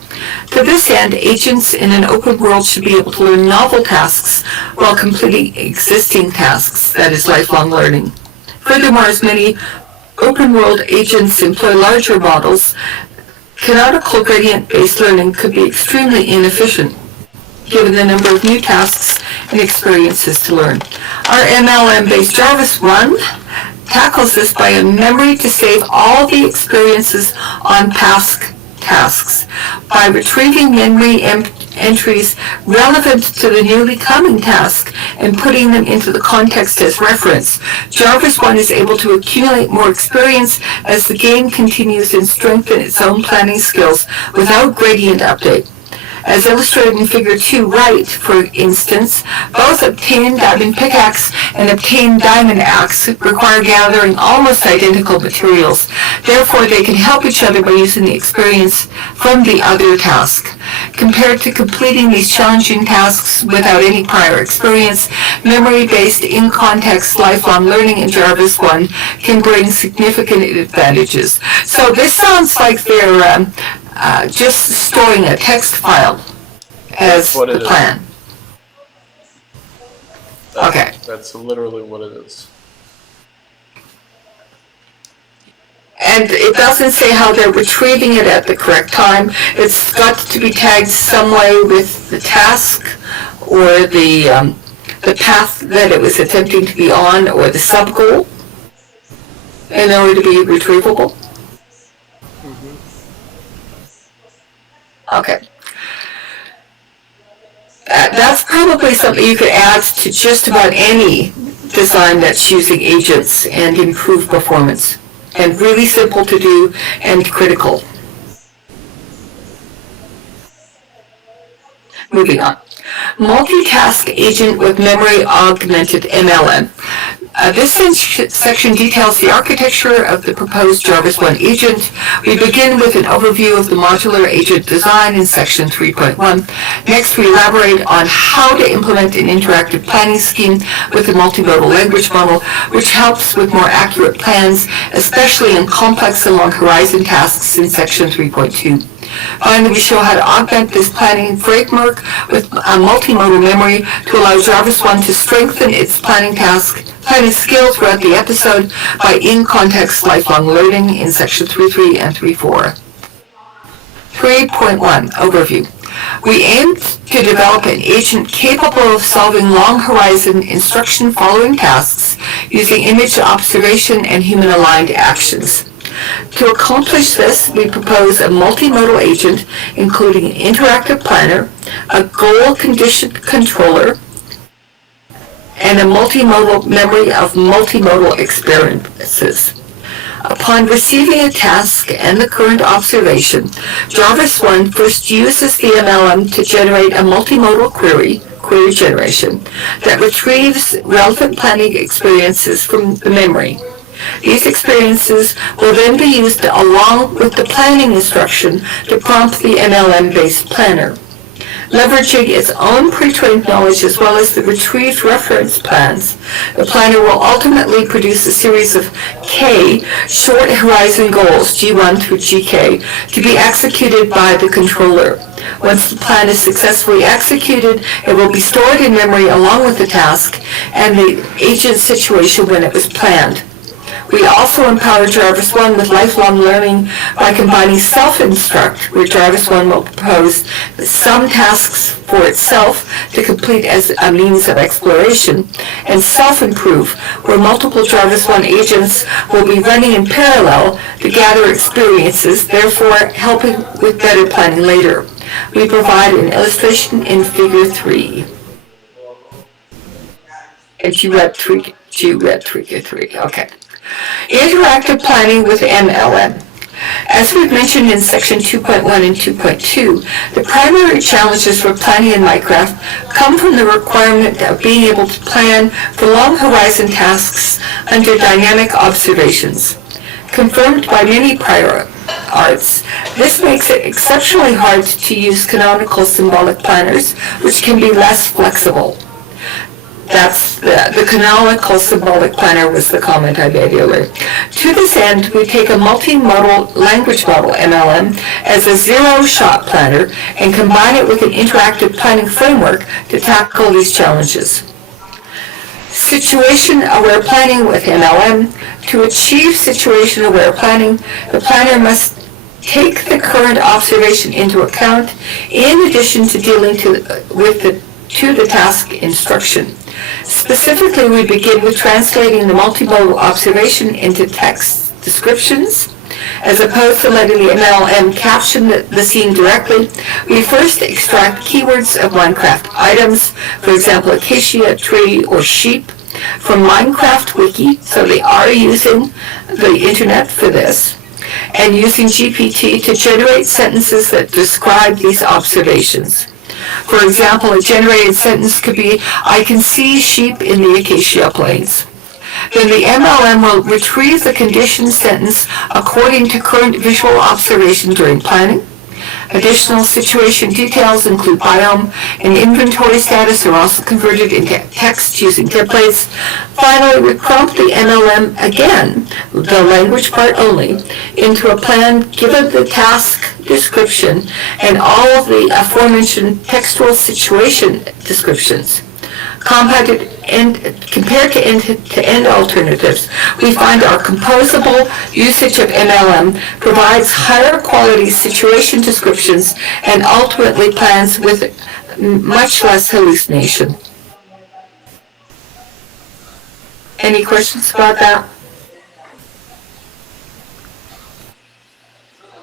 To this end, agents in an open world should be able to learn novel tasks while completing existing tasks, that is lifelong learning. Furthermore, as many open world agents employ larger models, canonical gradient-based learning could be extremely inefficient, given the number of new tasks and experiences to learn. Our MLM-based JARVIS-1 tackles this by a memory to save all the experiences on past tasks. By retrieving memory entries relevant to the newly coming task and putting them into the context as reference, JARVIS-1 is able to accumulate more experience as the game continues and strengthen its own planning skills without gradient update. As illustrated in Figure 2 right, for instance, both Obtain Diamond Pickaxe and Obtain Diamond Axe require gathering almost identical materials. Therefore, they can help each other by using the experience from the other task. Compared to completing these challenging tasks without any prior experience, memory-based in-context lifelong learning in JARVIS-1 can bring significant advantages. So this sounds like they're just storing a text file as the plan. Okay. That's literally what it is. And it doesn't say how they're retrieving it at the correct time. It's got to be tagged some way with the task or the path that it was attempting to be on or the sub-goal in order to be retrievable. Okay. That's probably something you could add to just about any design that's using agents and improve performance. And really simple to do and critical. Moving on. Multitask agent with memory-augmented MLM. This section details the architecture of the proposed JARVIS-1 agent. We begin with an overview of the modular agent design in section 3.1. Next, we elaborate on how to implement an interactive planning scheme with the multimodal language model, which helps with more accurate plans, especially in complex and long horizon tasks in section 3.2. Finally, we show how to augment this planning framework with a multimodal memory to allow JARVIS-1 to strengthen its planning skills throughout the episode by in-context lifelong learning in section 3.3 and 3.4. 3.1 Overview. We aim to develop an agent capable of solving long-horizon instruction-following tasks using image observation and human-aligned actions. To accomplish this, we propose a multimodal agent including an interactive planner, a goal condition controller, and a multimodal memory of multimodal experiences. Upon receiving a task and the current observation, JARVIS-1 first uses the MLM to generate a multimodal query generation, that retrieves relevant planning experiences from the memory. These experiences will then be used along with the planning instruction to prompt the MLM-based planner. Leveraging its own pre-trained knowledge as well as the retrieved reference plans, the planner will ultimately produce a series of K short horizon goals, G1 through GK, to be executed by the controller. Once the plan is successfully executed, it will be stored in memory along with the task and the agent situation when it was planned. We also empower JARVIS-1 with lifelong learning by combining self-instruct, where JARVIS-1 will propose some tasks for itself to complete as a means of exploration, and self-improve, where multiple JARVIS-1 agents will be running in parallel to gather experiences, therefore helping with better planning later. We provide an illustration in Figure 3. And you read Figure 3, okay. Interactive planning with MLM. As we've mentioned in section 2.1 and 2.2, the primary challenges for planning in Minecraft come from the requirement of being able to plan for long horizon tasks under dynamic observations. Confirmed by many prior arts, this makes it exceptionally hard to use canonical symbolic planners, which can be less flexible. That's the canonical symbolic planner was the comment I made earlier. To this end, we take a multimodal language model, MLM, as a zero-shot planner and combine it with an interactive planning framework to tackle these challenges. Situation-aware planning with MLM. To achieve situation-aware planning, the planner must take the current observation into account in addition to dealing with the task instruction. Specifically, we begin with translating the multimodal observation into text descriptions. As opposed to letting the MLM caption the scene directly, we first extract keywords of Minecraft items, for example, acacia, tree, or sheep, from Minecraft Wiki, so they are using the internet for this, and using GPT to generate sentences that describe these observations. For example, a generated sentence could be, I can see sheep in the acacia plains. Then the MLM will retrieve the conditioned sentence according to current visual observation during planning. Additional situation details include biome and inventory status are also converted into text using templates. Finally, we prompt the MLM again, the language part only, into a plan given the task description and all of the aforementioned textual situation descriptions. Compared to end-to-end alternatives, we find our composable usage of MLM provides higher quality situation descriptions and ultimately plans with much less hallucination. Any questions about that?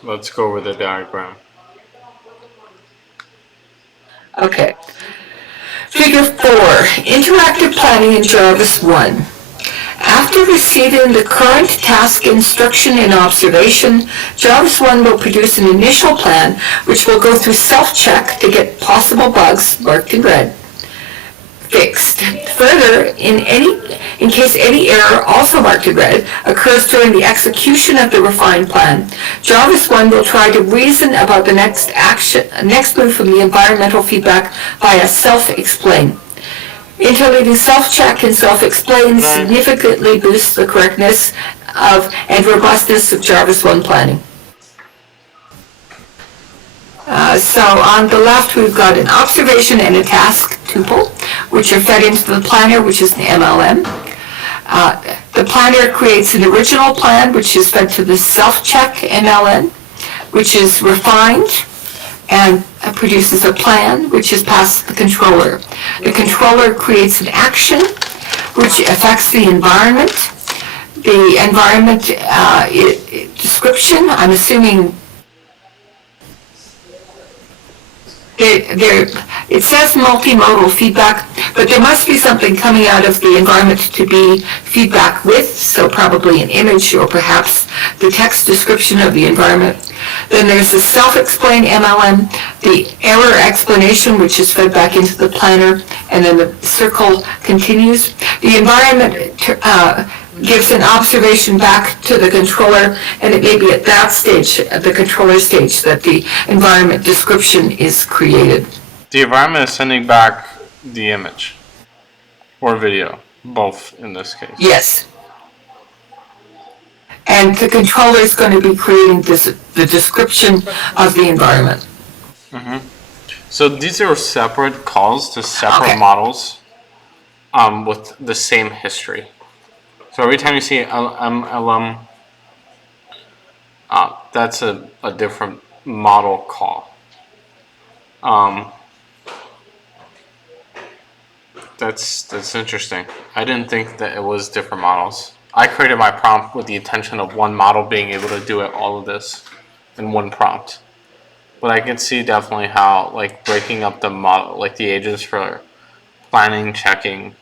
Let's go over the diagram. Okay. 4. Interactive planning in JARVIS-1. After receiving the current task instruction and observation, JARVIS-1 will produce an initial plan which will go through self-check to get possible bugs, marked in red, fixed. Further, in case any error, also marked in red, occurs during the execution of the refined plan, JARVIS-1 will try to reason about the next move from the environmental feedback via self-explain. Interleaving self-check and self-explain significantly boosts the correctness of and robustness of JARVIS-1 planning. So on the left, we've got an observation and a task tuple, which are fed into the planner, which is the MLM. The planner creates an original plan, which is fed to the self-check MLN, which is refined and produces a plan, which is passed to the controller. The controller creates an action, which affects the environment. The environment description, I'm assuming it says multimodal feedback, but there must be something coming out of the environment to be feedback with, so probably an image or perhaps the text description of the environment. Then there's the self-explain MLM, the error explanation, which is fed back into the planner, and then the circle continues. The environment gives an observation back to the controller, and it may be at that stage, at the controller stage, that the environment description is created. The environment is sending back the image or video, both in this case. Yes. And the controller is going to be creating the description of the environment. Mm-hmm. So these are separate calls to separate models with the same history. So every time you see LM, that's a different model call. That's interesting. I didn't think that it was different models. I created my prompt with the intention of one model being able to do all of this in one prompt. But I can see definitely how, like, breaking up the model, like the agents for planning, checking,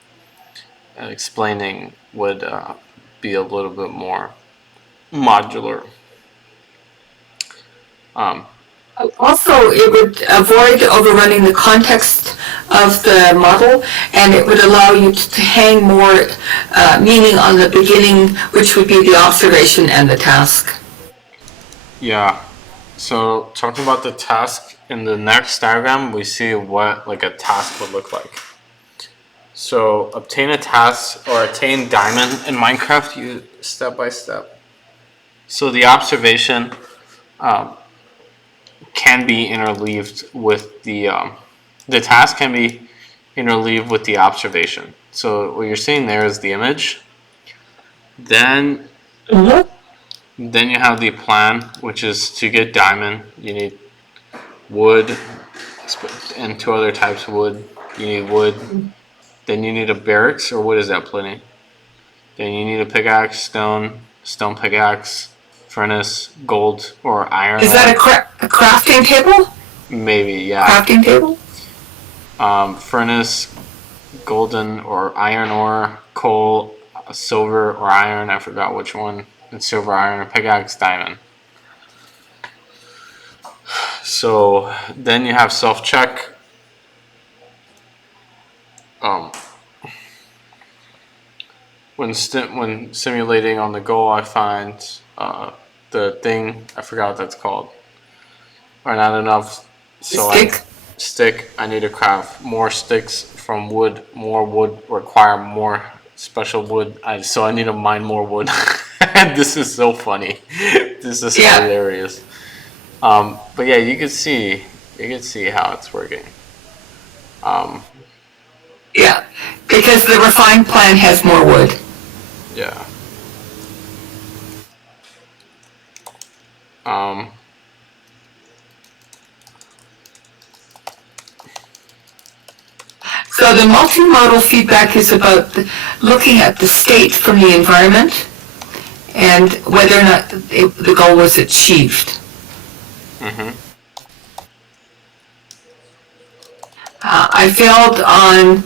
and explaining would be a little bit more modular. Also, it would avoid overrunning the context of the model, and it would allow you to hang more meaning on the beginning, which would be the observation and the task. Yeah. So talking about the task, in the next diagram, we see what like a task would look like. So obtain a task or attain diamond in Minecraft, you step by step. So the observation can be interleaved with the task can be interleaved with the observation. So what you're seeing there is the image. Then you have the plan, which is to get diamond. You need wood and two other types of wood. You need wood. Then you need a barracks, or what is that, plenty? Then you need a pickaxe, stone pickaxe, furnace, gold, or iron. Is that a crafting table? Maybe, yeah. Crafting table? Furnace, golden or iron ore, coal, silver or iron, I forgot which one. And silver, iron, or pickaxe, diamond. So then you have self-check. When simulating on the goal, I find the thing, I forgot what that's called, or not enough. So I need to craft more sticks from wood. More wood require more special wood. So I need to mine more wood. This is so funny. This is hilarious. But yeah, you can see how it's working. Yeah, because the refined plan has more wood. Yeah. So the multimodal feedback is about looking at the state from the environment and whether or not the goal was achieved. Mm-hmm. I failed on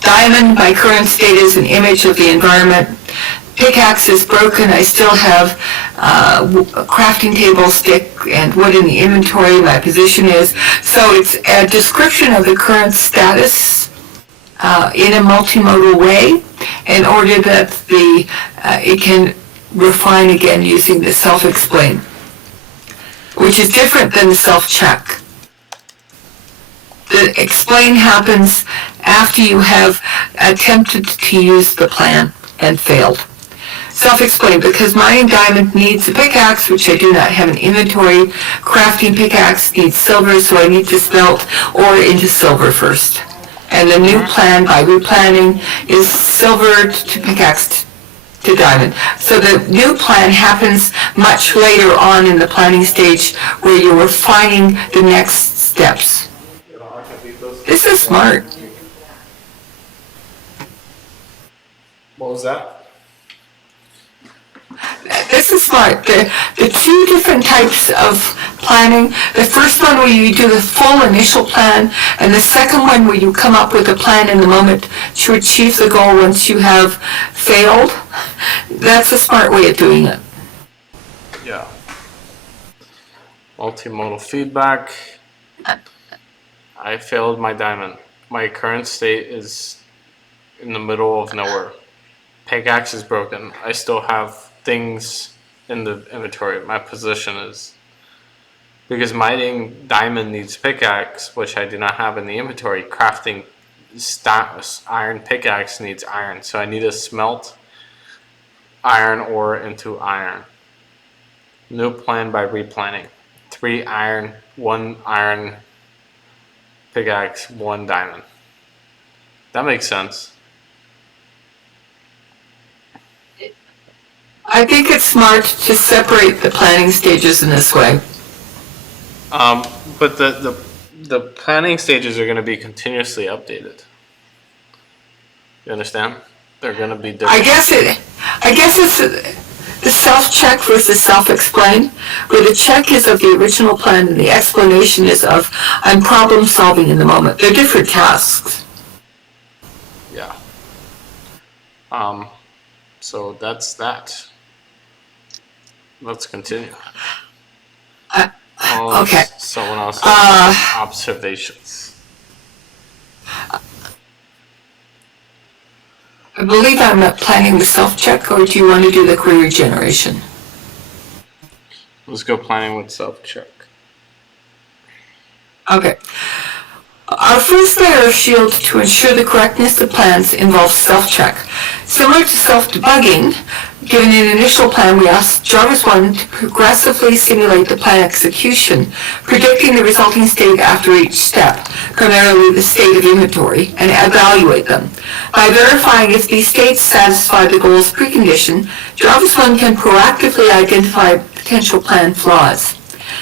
Diamond, my current state is an image of the environment. Pickaxe is broken. I still have a crafting table, stick, and wood in the inventory. My position is. So it's a description of the current status in a multimodal way in order that it can refine again using the self-explain, which is different than the self-check. The explain happens after you have attempted to use the plan and failed. Self-explain, because my diamond needs a pickaxe, which I do not have an inventory. Crafting pickaxe needs silver, so I need to smelt ore into silver first. And the new plan, by replanning, is silver to pickaxe to diamond. So the new plan happens much later on in the planning stage where you're refining the next steps. This is smart. What was that? This is smart. The two different types of planning, the first one where you do the full initial plan, and the second one where you come up with a plan in the moment to achieve the goal once you have failed, that's a smart way of doing it. Yeah. Multimodal feedback. I failed my diamond. My current state is in the middle of nowhere. Pickaxe is broken. I still have things in the inventory. My position is because mining diamond needs pickaxe, which I do not have in the inventory. Crafting iron pickaxe needs iron, so I need to smelt iron ore into iron. New plan by replanning. 3 iron, 1 iron pickaxe, 1 diamond. That makes sense. I think it's smart to separate the planning stages in this way. But the planning stages are going to be continuously updated. You understand? They're going to be different. I guess it's the self-check versus self-explain, where the check is of the original plan and the explanation is of I'm problem solving in the moment. They're different tasks. Yeah. So that's that. Let's continue. Okay. Someone else has observations. I believe I'm not planning the self-check, or do you want to do the query generation? Let's go planning with self-check. Okay. Our first layer of shield to ensure the correctness of plans involves self-check. Similar to self-debugging, given an initial plan, we asked JARVIS-1 to progressively simulate the plan execution, predicting the resulting state after each step, primarily the state of inventory, and evaluate them. By verifying if these states satisfy the goal's precondition, JARVIS-1 can proactively identify potential plan flaws.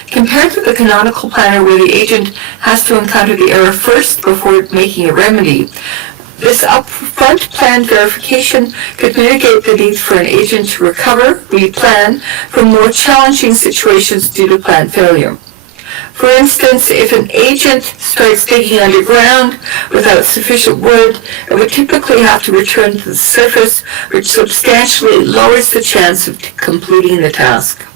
Compared to the canonical planner where the agent has to encounter the error first before making a remedy, this upfront plan verification could mitigate the need for an agent to recover, replan from more challenging situations due to plan failure. For instance, if an agent starts digging underground without sufficient wood, it would typically have to return to the surface, which substantially lowers the chance of completing the task.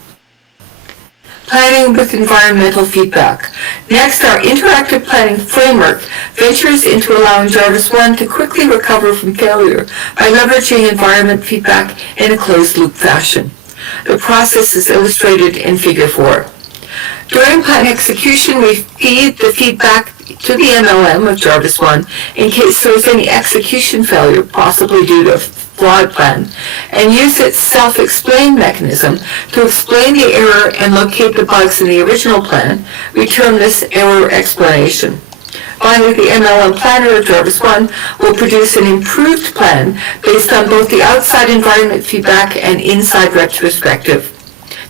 Planning with environmental feedback. Next, our interactive planning framework ventures into allowing JARVIS-1 to quickly recover from failure by leveraging environment feedback in a closed-loop fashion. The process is illustrated in Figure 4. During plan execution, we feed the feedback to the MLM of JARVIS-1 in case there is any execution failure, possibly due to flawed plan, and use its self-explain mechanism to explain the error and locate the bugs in the original plan. We term this error explanation. Finally, the MLM planner of JARVIS-1 will produce an improved plan based on both the outside environment feedback and inside retrospective.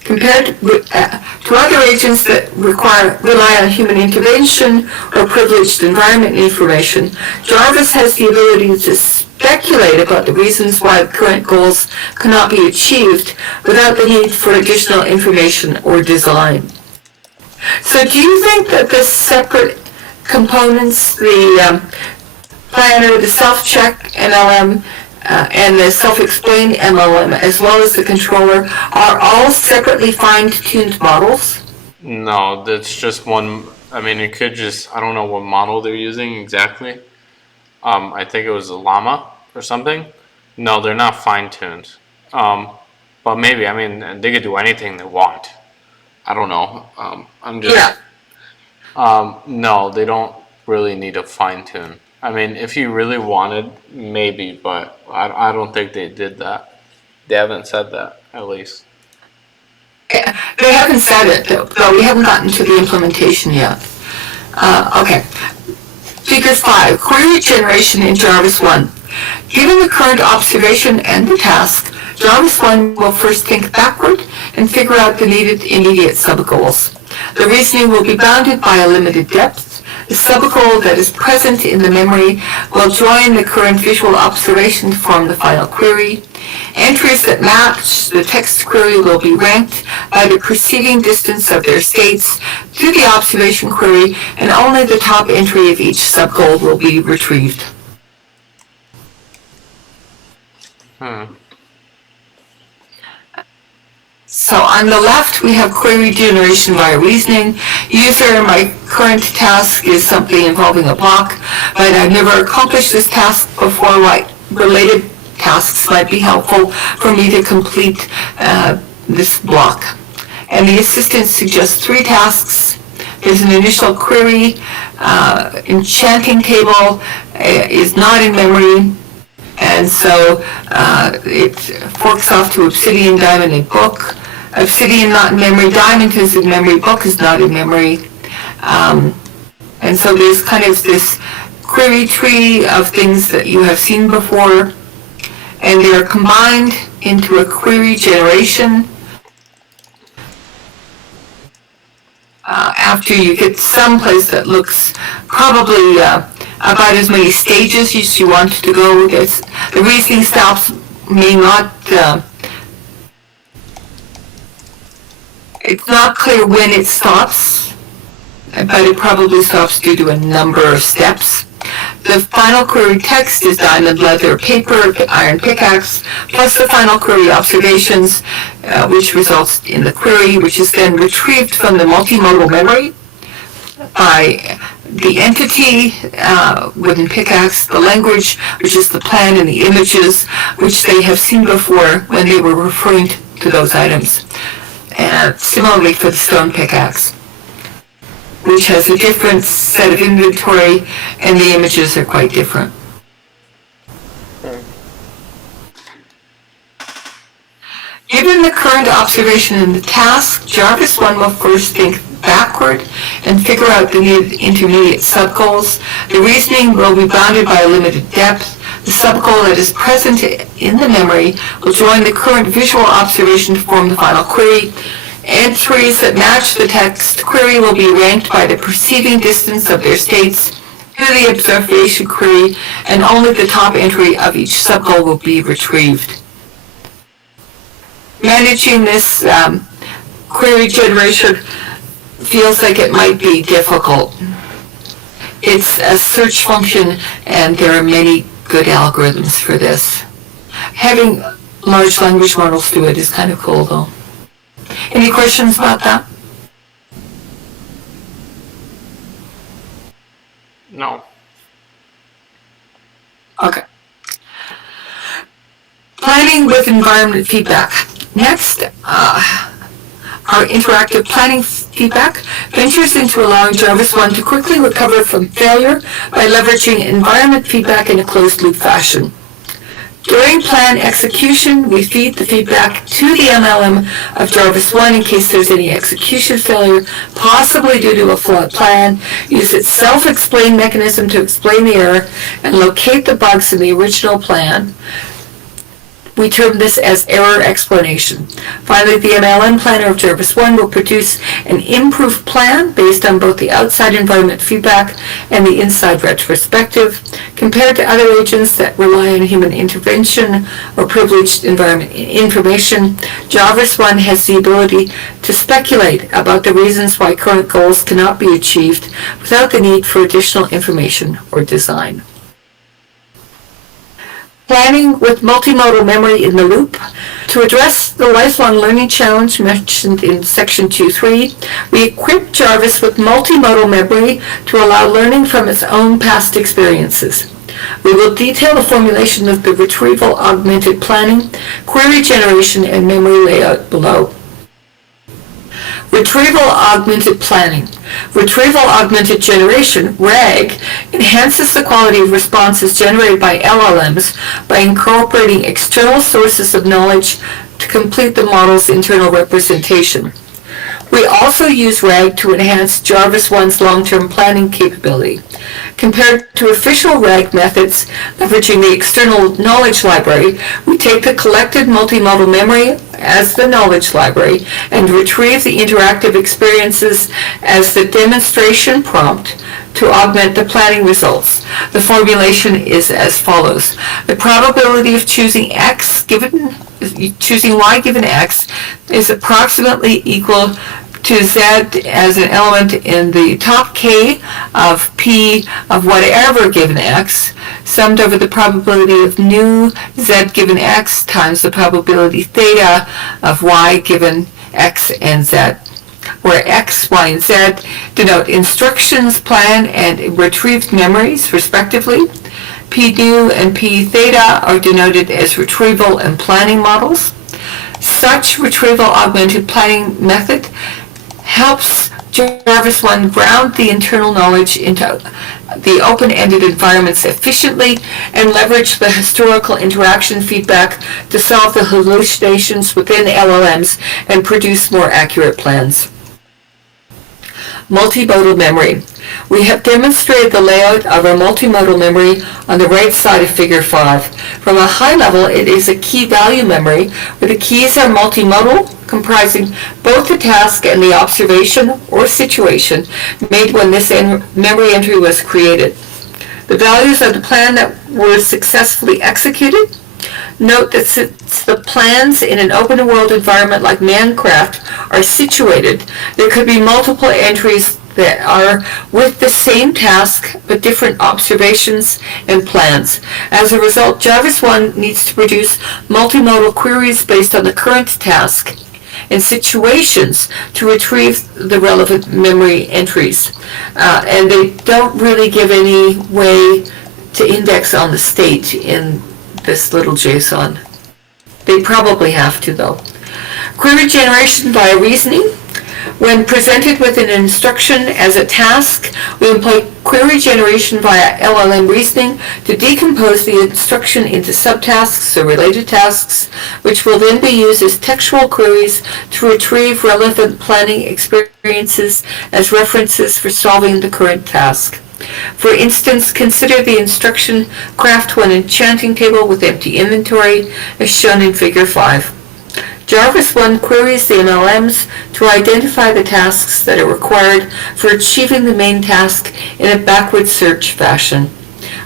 Compared to other agents that rely on human intervention or privileged environment information, JARVIS has the ability to speculate about the reasons why current goals cannot be achieved without the need for additional information or design. So do you think that the separate components, the planner, the self-check MLM, and the self-explain MLM, as well as the controller, are all separately fine-tuned models? No, that's just one. I mean, it could just. I don't know what model they're using exactly. I think it was a llama or something. No, they're not fine tuned. But maybe. I mean, they could do anything they want. I don't know. I'm just. Yeah. No, they don't really need to fine tune. I mean, if you really wanted, maybe, but I don't think they did that. They haven't said that, at least. They haven't said it, though we haven't gotten to the implementation yet. Okay. Figure 5, query generation in JARVIS-1. Given the current observation and the task, JARVIS-1 will first think backward and figure out the needed immediate subgoals. The reasoning will be bounded by a limited depth. The subgoal that is present in the memory will join the current visual observation to form the final query. Entries that match the text query will be ranked by the preceding distance of their states to the observation query, and only the top entry of each subgoal will be retrieved. So on the left, we have query generation via reasoning. User, my current task is something involving a block, but I've never accomplished this task before. What related tasks might be helpful for me to complete this block? And the assistant suggests 3 tasks. There's an initial query. Enchanting table is not in memory. And so it forks off to obsidian, diamond, and book. Obsidian not in memory, diamond is in memory, book is not in memory. And so there's kind of this query tree of things that you have seen before, and they are combined into a query generation. After you get someplace that looks probably about as many stages as you want to go. The reasoning stops may not, it's not clear when it stops, but it probably stops due to a number of steps. The final query text is diamond, leather, paper, iron pickaxe, plus the final query observations, which results in the query, which is then retrieved from the multimodal memory by the entity, wooden pickaxe, the language, which is the plan, and the images, which they have seen before when they were referring to those items. And similarly for the stone pickaxe, which has a different set of inventory, and the images are quite different. Given the current observation in the task, JARVIS-1 will first think backward and figure out the needed intermediate subgoals. The reasoning will be bounded by a limited depth. The subgoal that is present in the memory will join the current visual observation to form the final query. Entries that match the text query will be ranked by the preceding distance of their states to the observation query, and only the top entry of each subgoal will be retrieved. Managing this query generation feels like it might be difficult. It's a search function, and there are many good algorithms for this. Having large language models do it is kind of cool, though. Any questions about that? No. Okay. Planning with environment feedback. Next, our interactive planning feedback ventures into allowing JARVIS-1 to quickly recover from failure by leveraging environment feedback in a closed-loop fashion. During plan execution, we feed the feedback to the MLM of JARVIS-1 in case there's any execution failure, possibly due to a flawed plan, use its self-explain mechanism to explain the error, and locate the bugs in the original plan. We term this as error explanation. Finally, the MLM planner of JARVIS-1 will produce an improved plan based on both the outside environment feedback and the inside retrospective. Compared to other agents that rely on human intervention or privileged environment information, JARVIS-1 has the ability to speculate about the reasons why current goals cannot be achieved without the need for additional information or design. planning with multimodal memory in the loop. To address the lifelong learning challenge mentioned in Section 2.3, we equip JARVIS with multimodal memory to allow learning from its own past experiences. We will detail the formulation of the retrieval-augmented planning, query generation, and memory layout below. Retrieval-augmented planning. Retrieval-augmented generation, RAG, enhances the quality of responses generated by LLMs by incorporating external sources of knowledge to complete the model's internal representation. We also use RAG to enhance JARVIS-1's long-term planning capability. Compared to official RAG methods leveraging the external knowledge library, we take the collected multimodal memory as the knowledge library and retrieve the interactive experiences as the demonstration prompt to augment the planning results. The formulation is as follows. The probability of choosing y given x is approximately equal to z as an element in the top k of p of whatever given x, summed over the probability of new z given x times the probability theta of y given x and z, where x, y, and z denote instructions, plan, and retrieved memories, respectively. P new and P theta are denoted as retrieval and planning models. Such retrieval-augmented planning method helps JARVIS-1 ground the internal knowledge into the open-ended environments efficiently and leverage the historical interaction feedback to solve the hallucinations within LLMs and produce more accurate plans. Multimodal memory. We have demonstrated the layout of our multimodal memory on the right side of Figure 5. From a high level, it is a key-value memory where the keys are multimodal, comprising both the task and the observation or situation made when this memory entry was created. The values of the plan that were successfully executed. Note that since the plans in an open-world environment like Minecraft are situated, there could be multiple entries that are with the same task but different observations and plans. As a result, JARVIS-1 needs to produce multimodal queries based on the current task and situations to retrieve the relevant memory entries. And they don't really give any way to index on the state in this little JSON. They probably have to, though. Query generation via reasoning. When presented with an instruction as a task, we employ query generation via LLM reasoning to decompose the instruction into subtasks or related tasks, which will then be used as textual queries to retrieve relevant planning experiences as references for solving the current task. For instance, consider the instruction craft one enchanting table with empty inventory as shown in Figure 5. JARVIS-1 queries the MLMs to identify the tasks that are required for achieving the main task in a backward search fashion.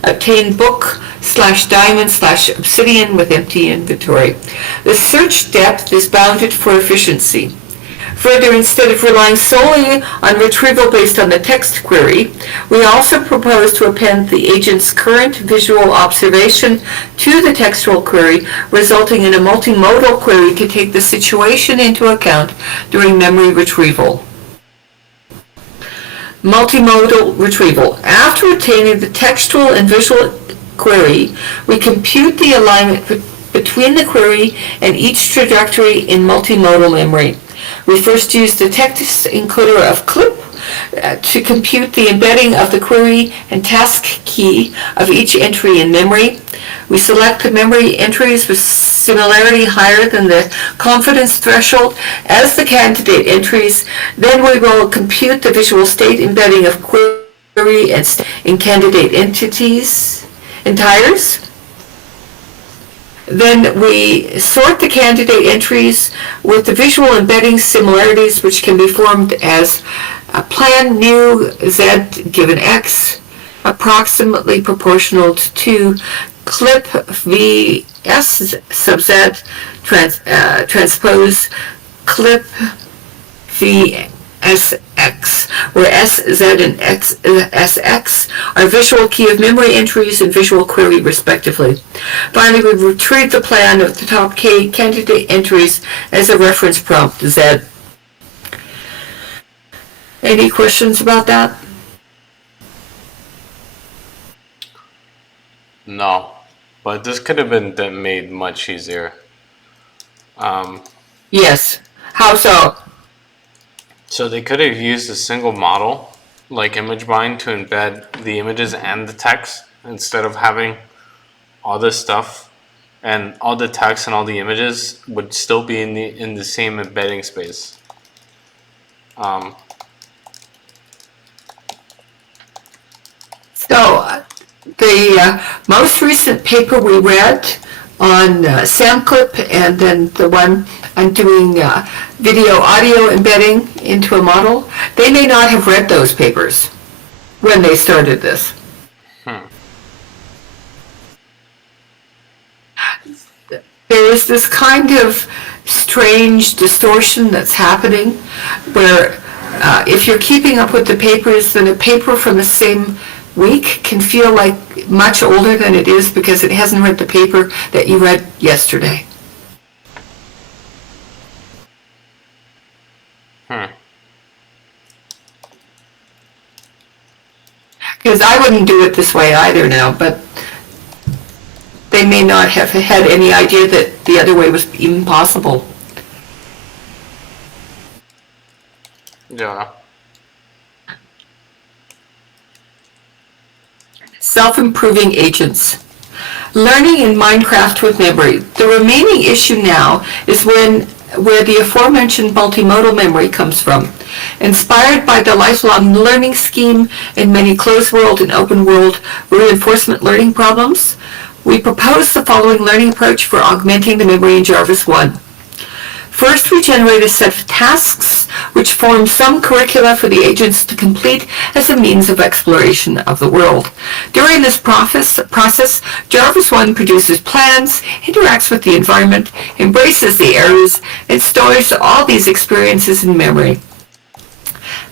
Obtain book/diamond/obsidian with empty inventory. The search depth is bounded for efficiency. Further, instead of relying solely on retrieval based on the text query, we also propose to append the agent's current visual observation to the textual query, resulting in a multimodal query to take the situation into account during memory retrieval. Multimodal retrieval. After obtaining the textual and visual query, we compute the alignment between the query and each trajectory in multimodal memory. We first use the text encoder of CLIP to compute the embedding of the query and task key of each entry in memory. We select the memory entries with similarity higher than the confidence threshold as the candidate entries. Then we will compute the visual state embedding of query and in candidate entires. Then we sort the candidate entries with the visual embedding similarities, which can be formed as a plan new z given x, approximately proportional to clip vs sub z transpose clip vsx, where S, Z, and X, SX are visual key of memory entries and visual query respectively. Finally, we retrieve the plan of the top K candidate entries as a reference prompt, Z. Any questions about that? No, but this could have been made much easier. Yes. How so? So they could have used a single model, like ImageBind, to embed the images and the text instead of having all this stuff, and all the text and all the images would still be in the same embedding space. So, the most recent paper we read on SamClip, and then the one on doing video audio embedding into a model, they may not have read those papers when they started this. There is this kind of strange distortion that's happening where if you're keeping up with the papers, then a paper from the same week can feel like much older than it is because it hasn't read the paper that you read yesterday. Because I wouldn't do it this way either now, but they may not have had any idea that the other way was even possible. Yeah. Self-improving agents. Learning in Minecraft with memory. The remaining issue now is where the aforementioned multimodal memory comes from. Inspired by the lifelong learning scheme in many closed world and open world reinforcement learning problems, we propose the following learning approach for augmenting the memory in JARVIS-1. First, we generate a set of tasks which form some curricula for the agents to complete as a means of exploration of the world. During this process, JARVIS-1 produces plans, interacts with the environment, embraces the errors, and stores all these experiences in memory.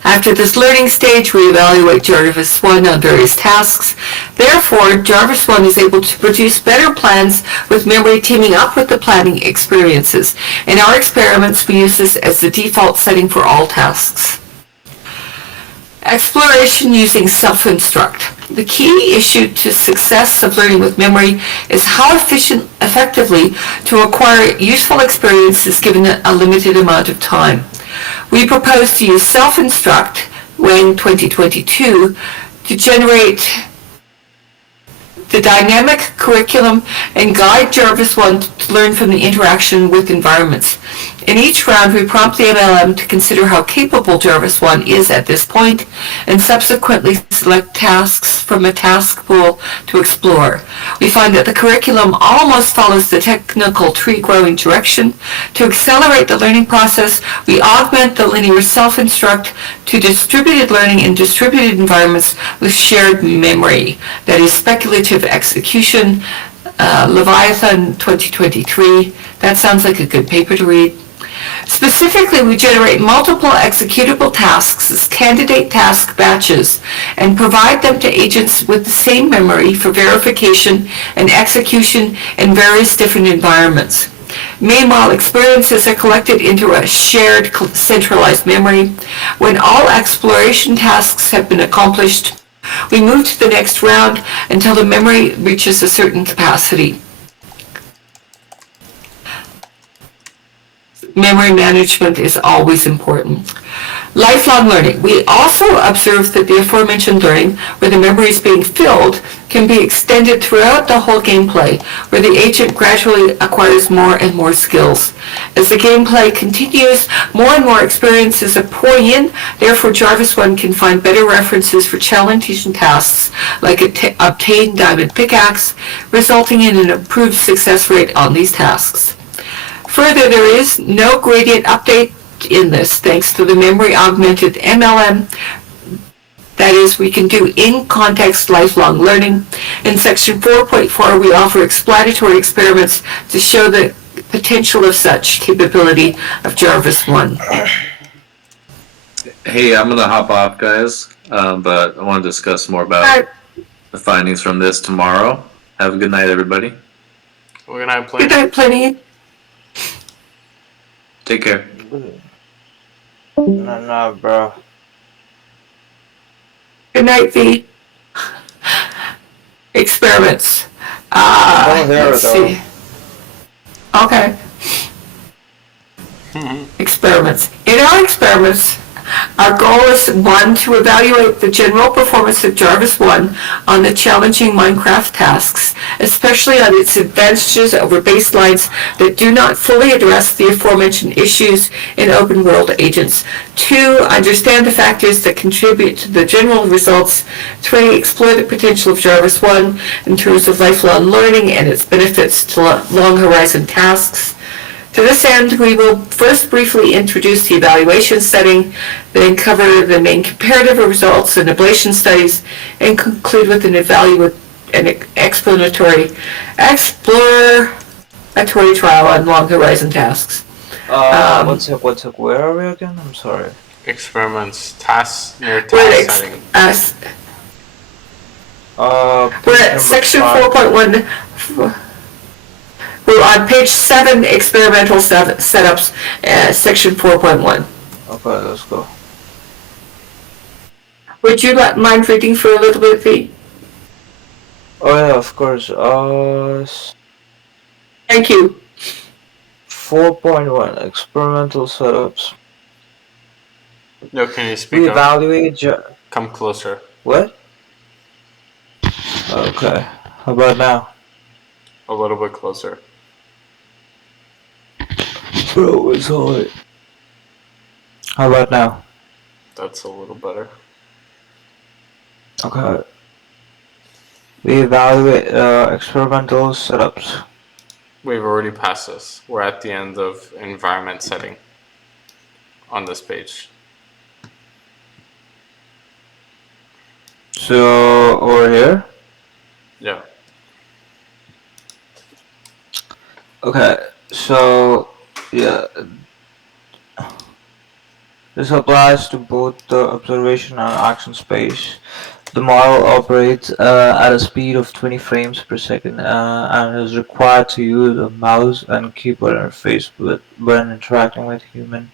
After this learning stage, we evaluate JARVIS-1 on various tasks. Therefore, JARVIS-1 is able to produce better plans with memory teaming up with the planning experiences. In our experiments, we use this as the default setting for all tasks. Exploration using self-instruct. The key issue to success of learning with memory is how effectively to acquire useful experiences given a limited amount of time. We propose to use self-instruct, WANG 2022, to generate the dynamic curriculum and guide JARVIS-1 to learn from the interaction with environments. In each round, we prompt the MLM to consider how capable JARVIS-1 is at this point and subsequently select tasks from a task pool to explore. We find that the curriculum almost follows the technical tree growing direction. To accelerate the learning process, we augment the linear self-instruct to distributed learning in distributed environments with shared memory, that is speculative execution, Leviathan 2023. That sounds like a good paper to read. Specifically, we generate multiple executable tasks as candidate task batches and provide them to agents with the same memory for verification and execution in various different environments. Meanwhile, experiences are collected into a shared centralized memory. When all exploration tasks have been accomplished, we move to the next round until the memory reaches a certain capacity. Memory management is always important. Lifelong learning. We also observe that the aforementioned learning, where the memory is being filled, can be extended throughout the whole gameplay, where the agent gradually acquires more and more skills. As the gameplay continues, more and more experiences are pouring in, therefore JARVIS-1 can find better references for challenging tasks, like obtain diamond pickaxe, resulting in an improved success rate on these tasks. Further, there is no gradient update in this, thanks to the Memory-Augmented MLM. That is, we can do in-context lifelong learning. In section 4.4, we offer explanatory experiments to show the potential of such capability of JARVIS-1. Hey, I'm gonna hop off, guys. But I want to discuss more about the findings from this tomorrow. Have a good night, everybody. We're gonna have Good night, Plenty. Take care. No, bro. Good night, V. Experiments. Oh, here Let's we go. see. Okay. Experiments. In our experiments, our goal is, 1, to evaluate the general performance of JARVIS-1 on the challenging Minecraft tasks, especially on its advantages over baselines that do not fully address the aforementioned issues in open-world agents. 2, understand the factors that contribute to the general results. 3, explore the potential of JARVIS-1 in terms of lifelong learning and its benefits to long-horizon tasks. To this end, we will first briefly introduce the evaluation setting, then cover the main comparative results and ablation studies, and conclude with an exploratory trial on long horizon tasks. One sec, where are we again? I'm sorry. experiments, tasks near task setting. We're at section 4.1. We're on page 7, experimental setups, section 4.1. Okay, let's go. Would you mind reading for a little bit, V? Oh yeah, of course. Thank you. 4.1 experimental setups. No, can you speak We up? evaluate. Come closer. What? Okay. How about now? A little bit closer. Bro, it's alright. How about now? That's a little better. Okay. We evaluate experimental setups. We've already passed this. We're at the end of environment setting on this page. So, over here? Yeah. Okay, so, yeah. This applies to both the observation and action space. The model operates at a speed of 20 frames per second and is required to use a mouse and keyboard interface when interacting with human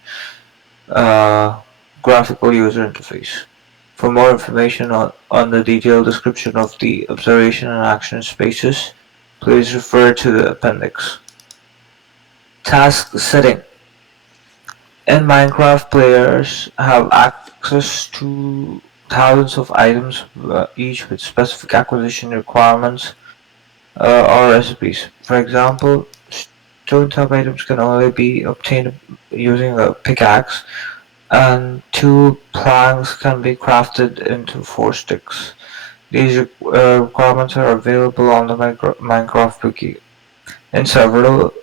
graphical user interface. For more information on the detailed description of the observation and action spaces, please refer to the appendix. Task setting. In Minecraft, players have access to thousands of items, each with specific acquisition requirements or recipes. For example, stone type items can only be obtained using a pickaxe, and 2 planks can be crafted into 4 sticks. These requirements are available on the Minecraft wiki. In survival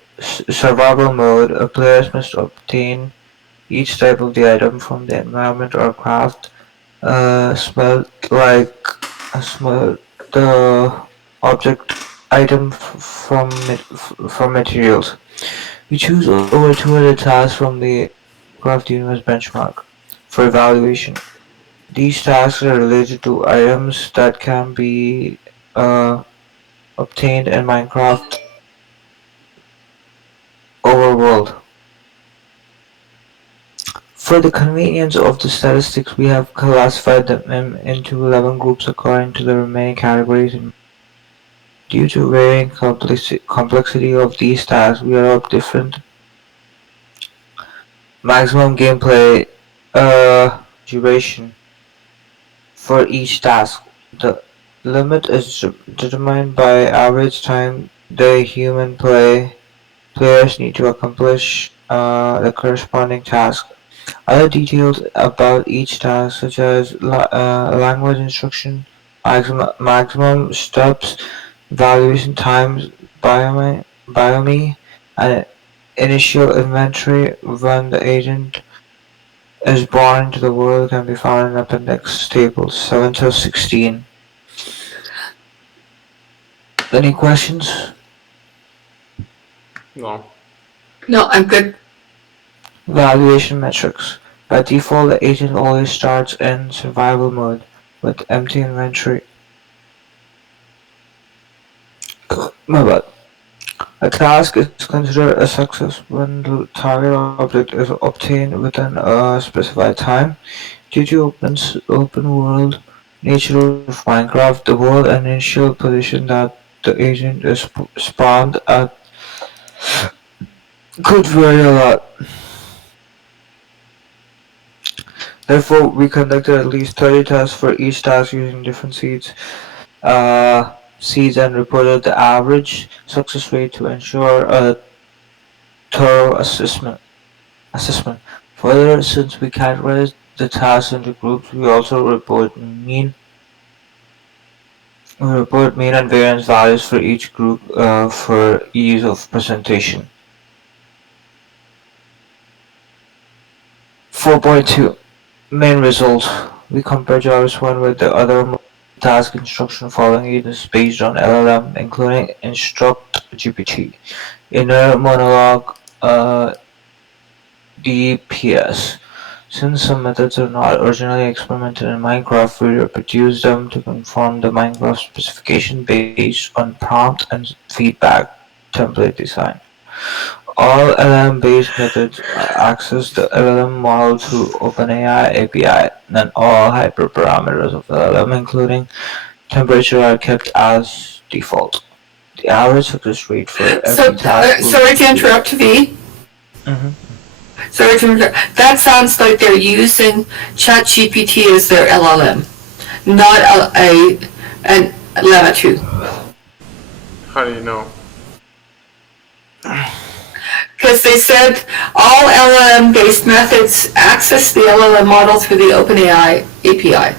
mode, players must obtain each type of the item from the environment or craft smelt the object item from materials. We choose over 200 tasks from the Craft Universe benchmark for evaluation. These tasks are related to items that can be obtained in Minecraft overworld. For the convenience of the statistics, we have classified them into 11 groups according to the remaining categories. Due to varying complexity of these tasks, we are of different maximum gameplay duration for each task. The limit is determined by average time the players need to accomplish the corresponding task. Other details about each task, such as language instruction, maximum steps, evaluation times, biome, and initial inventory when the agent is born into the world, can be found in Appendix Tables 7 to 16. Any questions? No. No, I'm good. Valuation metrics. By default, the agent always starts in survival mode with empty inventory. My bad. A task is considered a success when the target object is obtained within a specified time. Due to open world nature of Minecraft, the world initial position that the agent is spawned at could vary a lot. Therefore, we conducted at least 30 tests for each task using different seeds and reported the average success rate to ensure a thorough assessment. Further, since we categorize the tasks into groups, we report mean and variance values for each group for ease of presentation. 4.2 Main results. We compare JARVIS-1 with the other task instruction following agents based on LLM, including Instruct GPT, Inner Monologue, DPS. Since some methods are not originally implemented in Minecraft, we reproduce them to conform the Minecraft specification based on prompt and feedback template design. All LLM-based methods access the LLM model through OpenAI API, and all hyperparameters of LLM, including temperature, are kept as default. The average success rate for every task group. Sorry to interrupt, V. Mhm. Sorry to interrupt. That sounds like they're using ChatGPT as their LLM, not an LLAVA 2. How do you know? Because they said all LLM-based methods access the LLM model through the OpenAI API.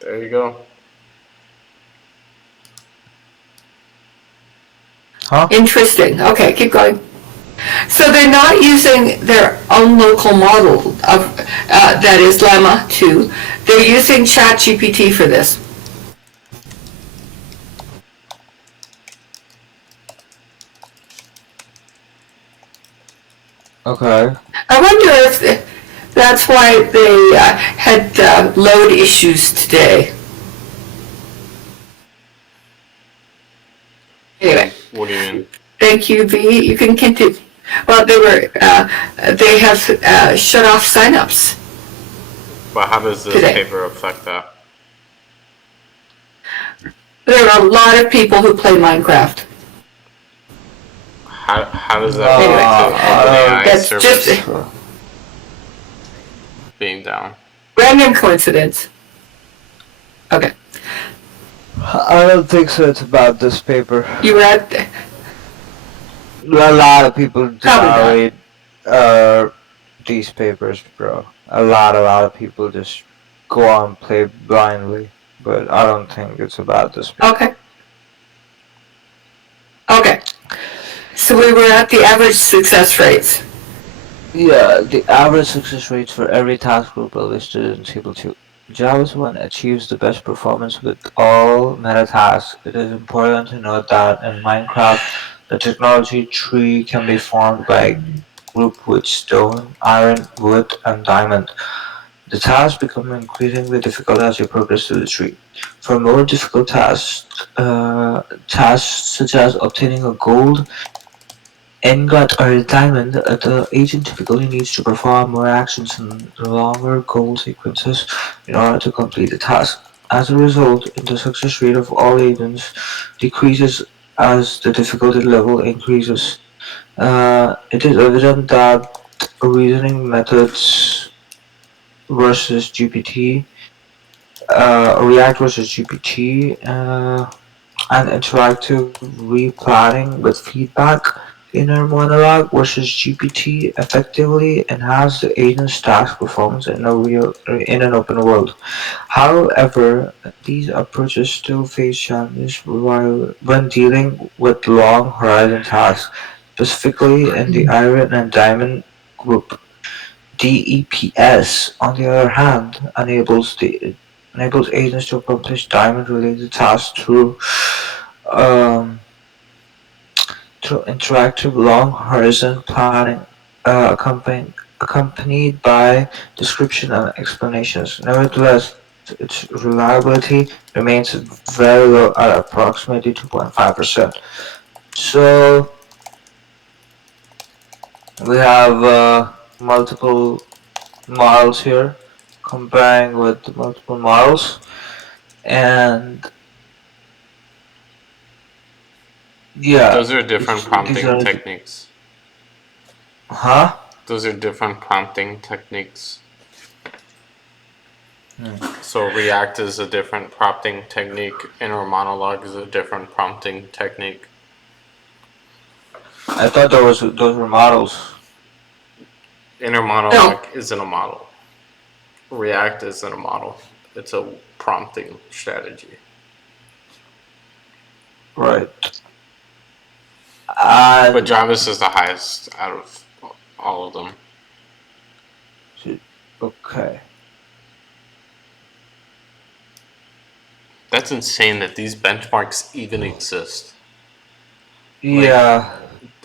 There you go. Huh? Interesting. Okay, keep going. So they're not using their own local model of that is Llama 2. They're using ChatGPT for this. Okay. I wonder if that's why they had load issues today. Anyway, What do you mean? thank you, V. You can continue. Well, they have shut off signups. But how does this Today. paper affect that? There are a lot of people who play Minecraft. How does that Anyway, relate to OpenAI that's service just being down? random coincidence. Okay, I don't think so. It's about this paper. you were at. A lot of people do Probably not not. read these papers, bro. A lot of people just go on and play blindly. But I don't think it's about this paper. Okay. Okay. So we were at the average success rates. Yeah, the average success rates for every task group are listed in Table 2. JARVIS-1 achieves the best performance with all meta tasks. It is important to note that in Minecraft, the technology tree can be formed by a group with stone, iron, wood, and diamond. The tasks become increasingly difficult as you progress through the tree. For more difficult tasks such as obtaining a gold ingot or a diamond, the agent typically needs to perform more actions in longer goal sequences in order to complete the task. As a result, the success rate of all agents decreases as the difficulty level increases. It is evident that reasoning methods versus GPT, React versus GPT, and interactive replanning with feedback inner monologue versus GPT effectively enhance the agent's task performance in an open world. However, these approaches still face challenges when dealing with long horizon tasks, specifically in the iron and diamond group. DEPS, on the other hand, enables agents to accomplish diamond-related tasks um, through interactive long horizon planning, accompanied by description and explanations. Nevertheless, its reliability remains very low at approximately 2.5%. So we have multiple models here, comparing with multiple models, and yeah, Those are different these prompting are techniques. huh? Those are different prompting techniques. Hmm. So React is a different prompting technique. Inner monologue is a different prompting technique. I thought those were models. Inner No, monologue isn't a model. React isn't a model. It's a prompting strategy. Right. But And Jarvis is the highest out of all of them. okay. That's insane that these benchmarks even exist. Like, Yeah.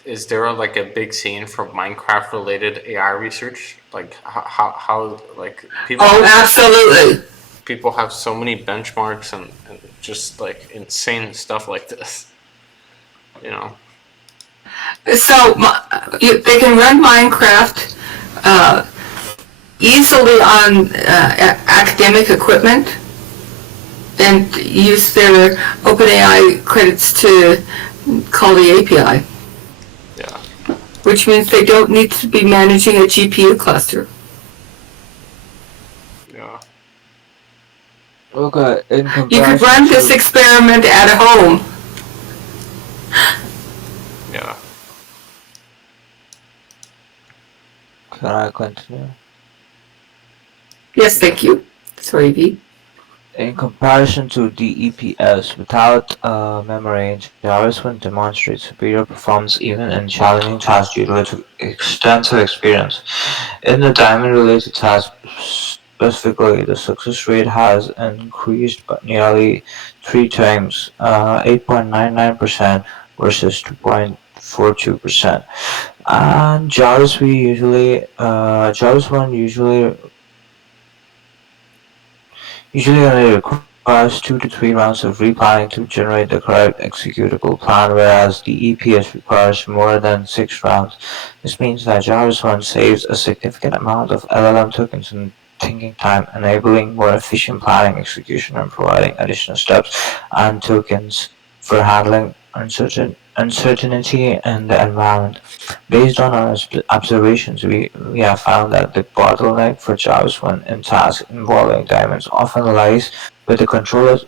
is there like a big scene for Minecraft related AI research? Like, how like oh, absolutely. people have so many benchmarks and just like insane stuff like this, you know? So they can run Minecraft uh, easily on academic equipment and use their OpenAI credits to call the API, Yeah. which means they don't need to be managing a GPU cluster. Yeah. Okay. In You could comparison run this to, experiment at home. Yeah. can I continue? Yes, Yeah. thank you. Sorry, V. In comparison to DEPS, without memory, JARVIS-1 demonstrates superior performance even in challenging tasks due to its extensive experience. In the diamond-related task specifically, the success rate has increased by nearly 3 times, 8.99% versus 2.42%. And JARVIS-1 usually only requires 2 to 3 rounds of replanning to generate the correct executable plan, whereas the EPS requires more than 6 rounds. This means that JARVIS-1 saves a significant amount of LLM tokens and thinking time, enabling more efficient planning execution and providing additional steps and tokens for handling uncertainty in the environment. Based on our observations, we have found that the bottleneck for JAWS1 in tasks involving diamonds often lies with the controller's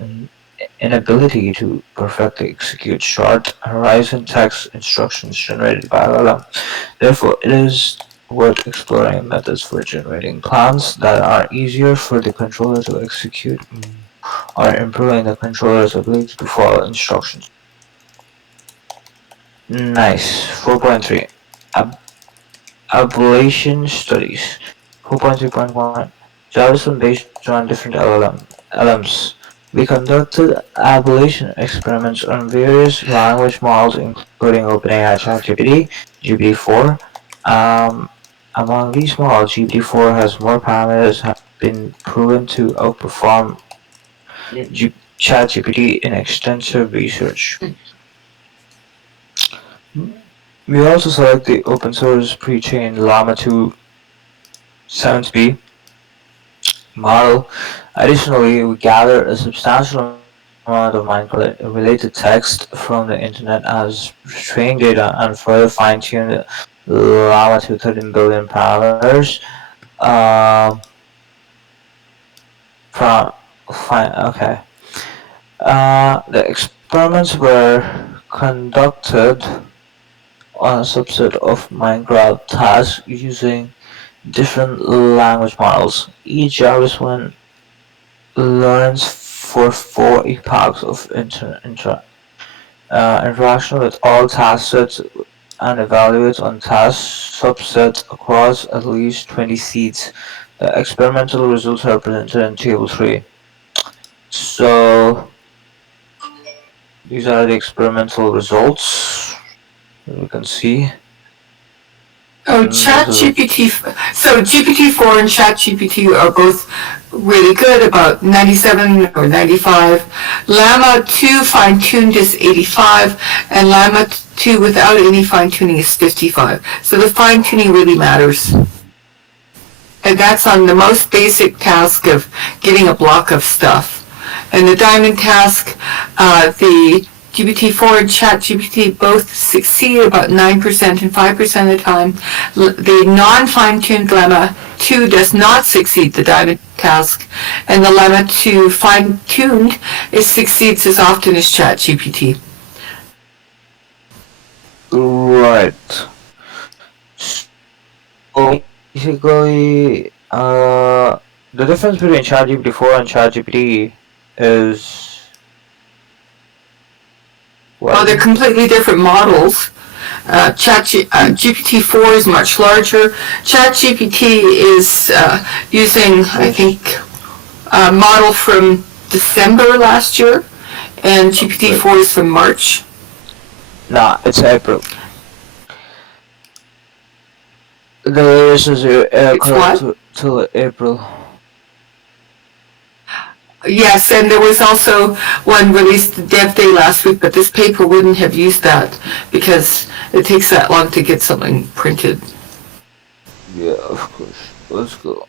inability to perfectly execute short horizon text instructions generated by LLM. Therefore, it is worth exploring methods for generating plans that are easier for the controller to execute or improving the controller's ability to follow instructions. Nice. 4.3. Ablation studies. 4.3.1. JavaScript based on different LMs. We conducted ablation experiments on various language models, including OpenAI ChatGPT, GPT-4. Um, Among these models, GPT-4 has more parameters have been proven to outperform ChatGPT in extensive research. We also select the open source pre-trained Llama 2 7B model. Additionally, we gather a substantial amount of Minecraft related text from the internet as training data and further fine-tune the Llama to 13 billion parameters. Um, from fine, okay. The experiments were conducted on a subset of Minecraft tasks using different language models. Each JavaScript learns for 4 epochs of interaction with all task sets and evaluates on task subsets across at least 20 seeds. The experimental results are presented in Table 3. So these are the experimental results. we can see. Oh, This is so GPT-4 and ChatGPT are both really good, about 97 or 95. Llama 2 fine-tuned is 85, and Llama 2 without any fine-tuning is 55. So the fine-tuning really matters. And that's on the most basic task of getting a block of stuff. And the diamond task, the GPT-4 and ChatGPT both succeed about 9% and 5% of the time. The non-fine-tuned Llama 2 does not succeed the diamond task, and the Llama 2 fine-tuned succeeds as often as ChatGPT. right. So basically, the difference between ChatGPT 4 and ChatGPT is Well, they're completely different models. GPT-4 is much larger. ChatGPT is using, I think, a model from December last year, and GPT-4 is from March. Nah, it's April. The latest is correct till April. Yes, and there was also one released the Dev Day last week, but this paper wouldn't have used that because it takes that long to get something printed. Yeah, of course. Let's go.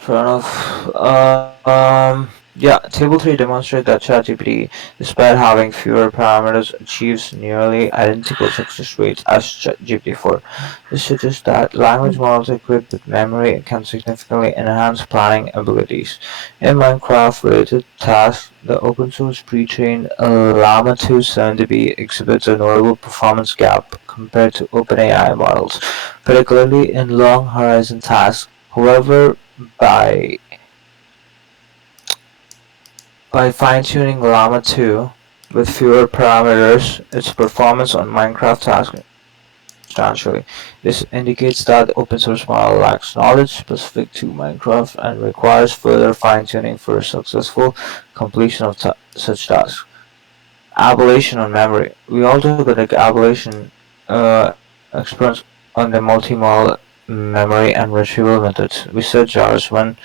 Fair enough. Yeah, Table 3 demonstrates that ChatGPT, despite having fewer parameters, achieves nearly identical success rates as GPT-4. This suggests that language models equipped with memory can significantly enhance planning abilities. In Minecraft-related tasks, the open-source pre-trained Llama 2 7db exhibits a notable performance gap compared to OpenAI models, particularly in long-horizon tasks. However, by fine-tuning Llama 2 with fewer parameters, its performance on Minecraft tasks substantially. This indicates that the open-source model lacks knowledge specific to Minecraft and requires further fine-tuning for successful completion of such tasks. Ablation on memory. We also got an ablation experience on the multi-modal memory and retrieval methods. We said JARVIS-1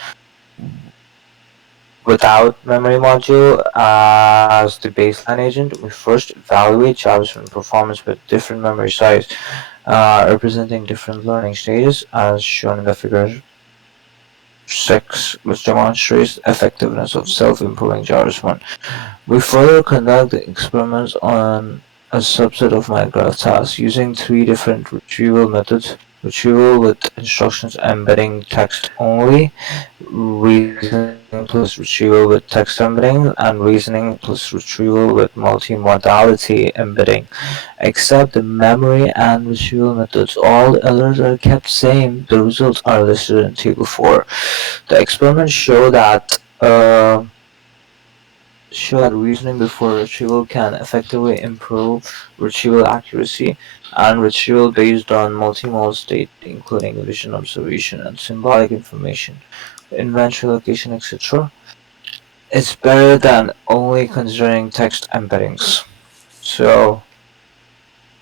without memory module as the baseline agent. We first evaluate JavaScript performance with different memory size, representing different learning stages, as shown in the figure 6, which demonstrates effectiveness of self-improving JavaScript. We further conduct the experiments on a subset of Minecraft tasks using 3 different retrieval methods: retrieval with instructions embedding text only, reasoning plus retrieval with text embedding, and reasoning plus retrieval with multimodality embedding. Except the memory and retrieval methods, all the others are kept same. The results are listed in table 4. The experiments show that reasoning before retrieval can effectively improve retrieval accuracy, and retrieval based on multimodal state, including vision observation and symbolic information, inventory location, etc., is better than only considering text embeddings. So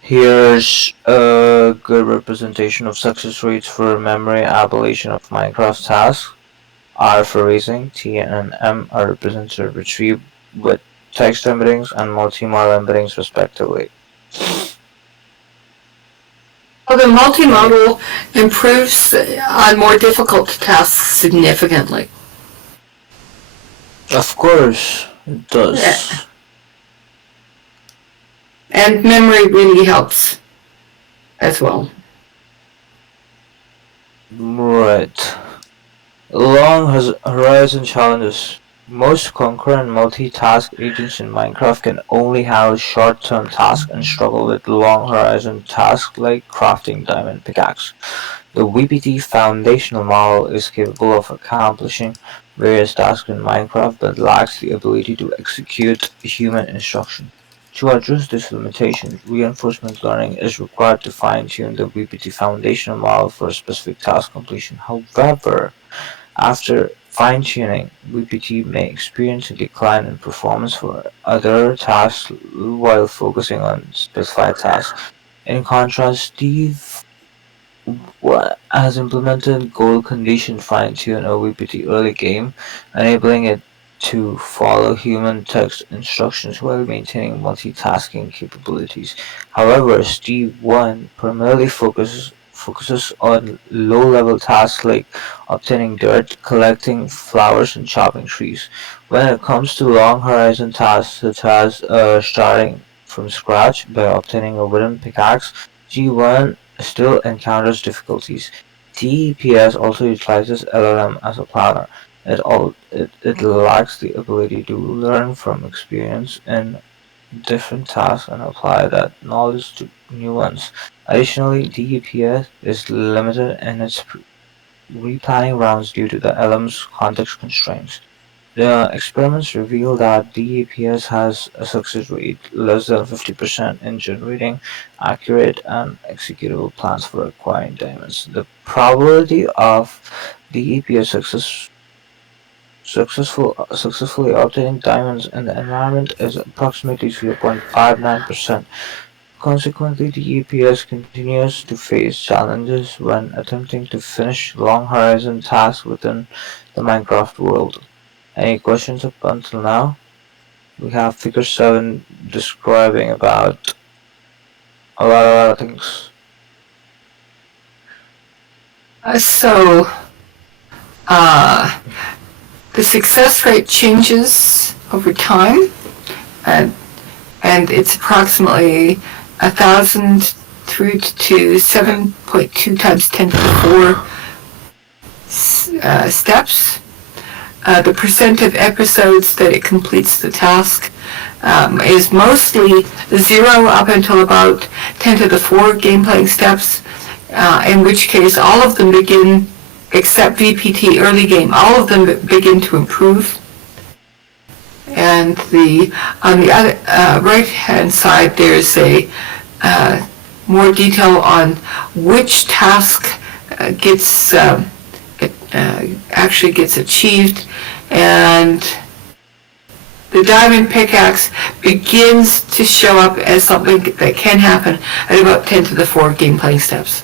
here's a good representation of success rates for memory ablation of Minecraft tasks. R for reasoning, T and M are represented retrieved with text embeddings and multimodal embeddings respectively. Well, the multimodal improves on more difficult tasks significantly. Of course, it does. Yeah. And memory really helps as well. Right. Long horizon challenges. Most concurrent multitask agents in Minecraft can only handle short-term tasks and struggle with long horizon tasks like crafting diamond pickaxe. The VPT foundational model is capable of accomplishing various tasks in Minecraft but lacks the ability to execute human instruction. To address this limitation, reinforcement learning is required to fine-tune the VPT foundational model for a specific task completion. However, after fine-tuning, VPT may experience a decline in performance for other tasks while focusing on specified tasks. In contrast, Steve has implemented goal condition fine-tune OVPT early game, enabling it to follow human text instructions while maintaining multitasking capabilities. However, Steve 1 primarily focuses on low-level tasks like obtaining dirt, collecting flowers, and chopping trees. When it comes to long horizon tasks such as starting from scratch by obtaining a wooden pickaxe, G1 still encounters difficulties. TEPS also utilizes LLM as a planner. It lacks the ability to learn from experience in different tasks and apply that knowledge to new ones. Additionally, DEPS is limited in its replanning rounds due to the LM's context constraints. The experiments reveal that DEPS has a success rate less than 50% in generating accurate and executable plans for acquiring diamonds. The probability of DEPS successfully obtaining diamonds in the environment is approximately 0.59%. Consequently, DEPS continues to face challenges when attempting to finish long horizon tasks within the Minecraft world. Any questions up until now? We have figure 7 describing about a lot of things. So, uh, the success rate changes over time, and, and it's approximately 1,000 through to 7.2 times 10 to the 4 steps. The percent of episodes that it completes the task is mostly 0 up until about 10 to the 4 game playing steps, in which case all of them begin, except VPT early game, all of them begin to improve. And on the other right-hand side, there's a more detail on which task actually gets achieved, and the diamond pickaxe begins to show up as something that can happen at about 10 to the 4 game playing steps,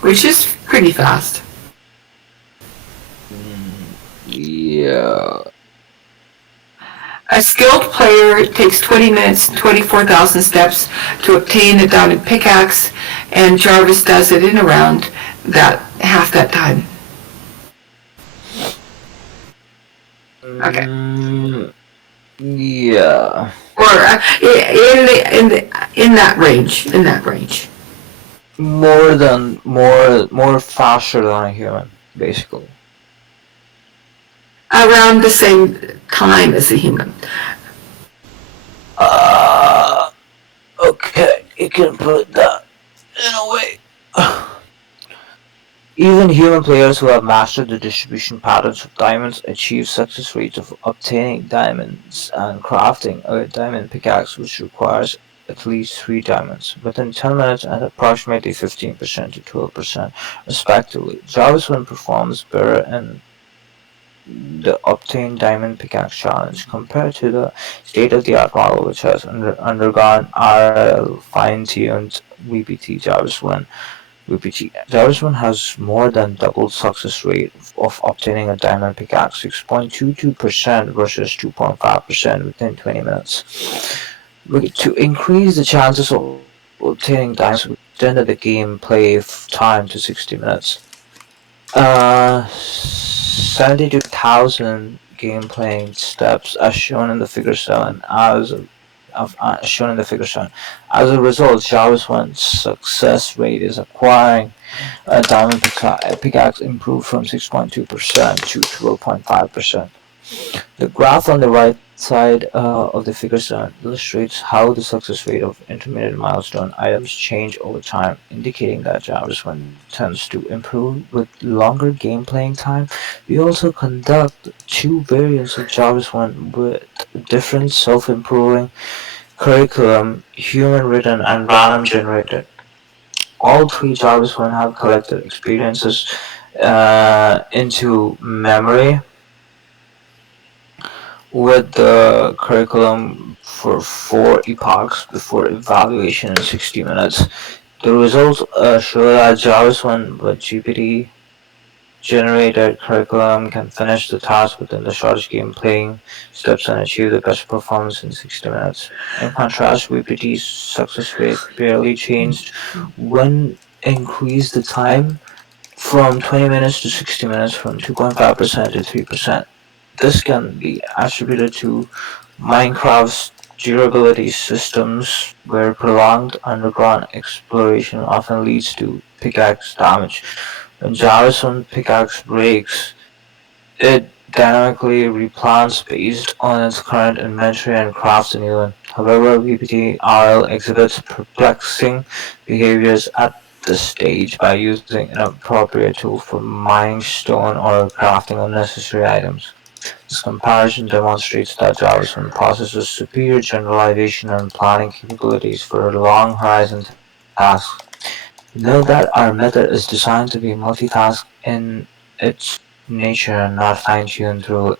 which is pretty fast. Yeah. A skilled player takes 20 minutes and 24,000 steps to obtain a diamond pickaxe, and Jarvis does it in around half that time. Okay. Yeah. Or in that range. In that range. More faster than a human, basically. Around the same time as a human. Okay, you can put that in a way. Even human players who have mastered the distribution patterns of diamonds achieve success rates of obtaining diamonds and crafting a diamond pickaxe, which requires at least 3 diamonds, within 10 minutes and approximately 15% to 12% respectively. JARVIS-1 performs better in the obtain diamond pickaxe challenge compared to the state-of-the-art model, which has undergone RL fine-tuned VPT. JARVIS-1 has more than double success rate of obtaining a diamond pickaxe, 6.22% versus 2.5% within 20 minutes. To increase the chances of obtaining diamonds, we extended the gameplay time to 60 minutes. 72,000 game playing steps as shown in the figure 7 shown in the figure 7. As a result, JARVIS-1's success rate is acquiring a diamond pickaxe improved from 6.2% to 12.5%. The graph on the right side of the figure 7 illustrates how the success rate of intermediate milestone items change over time, indicating that JARVIS-1 tends to improve with longer game playing time. We also conduct 2 variants of JARVIS-1 with different self-improving curriculum, human written and random generated. All 3 JARVIS-1 have collected experiences into memory with the curriculum for 4 epochs before evaluation in 60 minutes. The results show that JARVIS-1 with GPT-generated curriculum can finish the task within the shortest game playing steps and achieve the best performance in 60 minutes. In contrast, VPT's success rate barely changed when increased the time from 20 minutes to 60 minutes from 2.5% to 3%. This can be attributed to Minecraft's durability systems, where prolonged underground exploration often leads to pickaxe damage. When Jarvis-1 pickaxe breaks, it dynamically replants based on its current inventory and crafts a new one. However, VPT-RL exhibits perplexing behaviors at this stage by using an appropriate tool for mining stone or crafting unnecessary items. This comparison demonstrates that JavaScript possesses superior generalization and planning capabilities for long horizon tasks. Note that our method is designed to be multitask in its nature and not fine-tuned through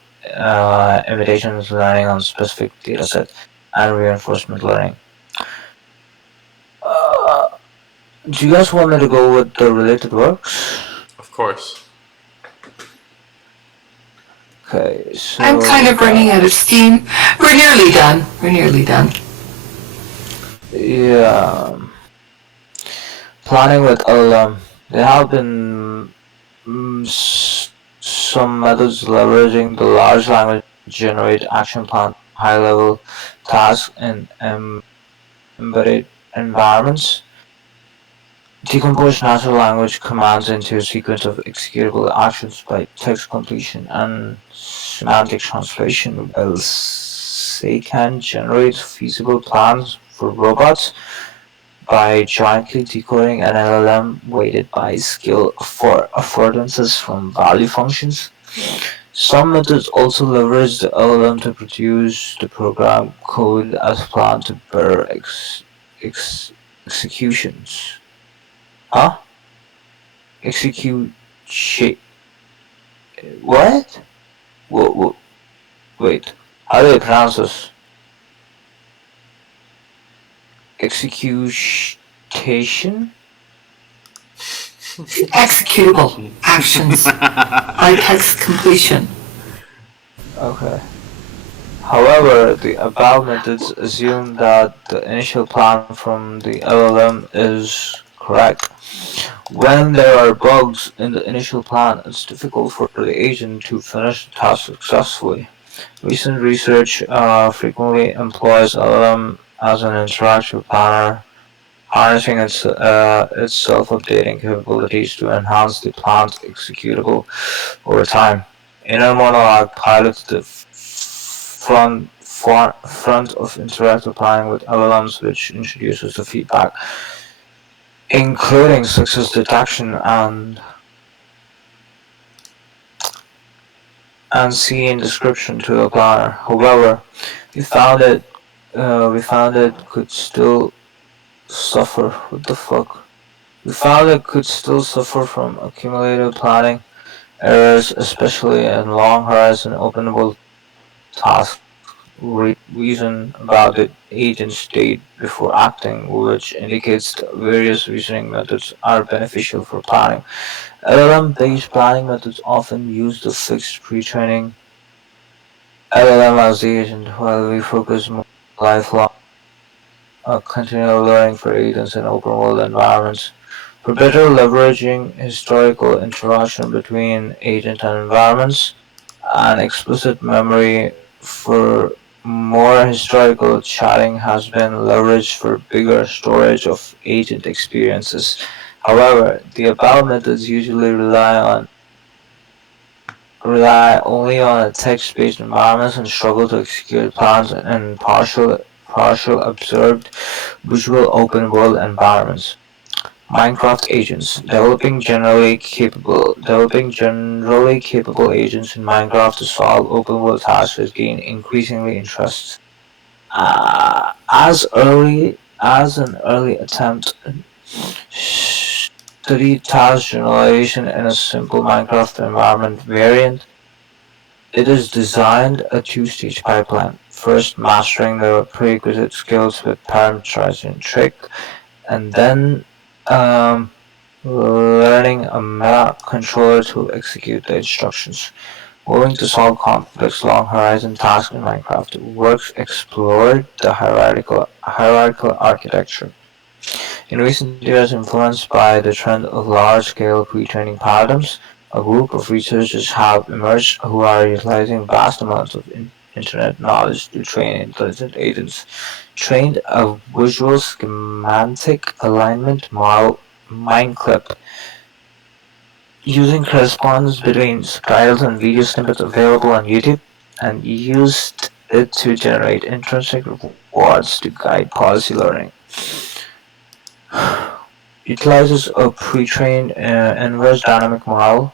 imitations learning on specific dataset and reinforcement learning. Uh, do you guys want me to go with the related works? Of course. Okay, so I'm kind of running out of steam. We're nearly done. We're nearly done. yeah, planning with LLM. There have been some methods leveraging the large language generate action plan high-level tasks in embedded environments. Decompose natural language commands into a sequence of executable actions by text completion and semantic translation, while they can generate feasible plans for robots by jointly decoding an LLM weighted by skill for affordances from value functions. Some methods also leverage the LLM to produce the program code as planned to better executions. Huh? Execute shit. What? Wait. How do I pronounce this? Execution? Executable actions by text completion. Okay. However, the above methods assume that the initial plan from the LLM is correct. When there are bugs in the initial plan, it's difficult for the agent to finish the task successfully. Recent research frequently employs LLM as an interactive planner, harnessing its self-updating capabilities to enhance the plan's executable over time. Inner monologue pilots the front of interactive planning with LLMs, which introduces the feedback, including success detection and scene description to the planner. However, we found it could still suffer. What the fuck? We found it could still suffer from accumulated planning errors, especially in long horizon openable tasks. Reason about the agent state before acting, which indicates that various reasoning methods are beneficial for planning. LLM-based planning methods often use the fixed pre-training LLM as the agent, while we focus more on lifelong continual learning for agents in open-world environments. For better leveraging historical interaction between agent and environments, and explicit memory for more historical chatting has been leveraged for bigger storage of agent experiences. However, the above methods usually rely only on a text-based environments and struggle to execute plans in partial observed visual open world environments. Minecraft agents. Developing generally capable agents in Minecraft to solve open world tasks has gained increasingly interest. As an early attempt, studied task generalization in a simple Minecraft environment variant. It is designed a two-stage pipeline. First, mastering the prerequisite skills with parameterizing trick, and then um, learning a meta controller to execute the instructions. Moving to solve complex long horizon tasks in Minecraft. Works explored the hierarchical architecture. In recent years, influenced by the trend of large-scale pre-training paradigms, a group of researchers have emerged who are utilizing vast amounts of internet knowledge to train intelligent agents. Trained a visual schematic alignment model, Mineclip, using correspondence between subtitles and video snippets available on YouTube, and used it to generate intrinsic rewards to guide policy learning. Utilizes a pre-trained inverse dynamic model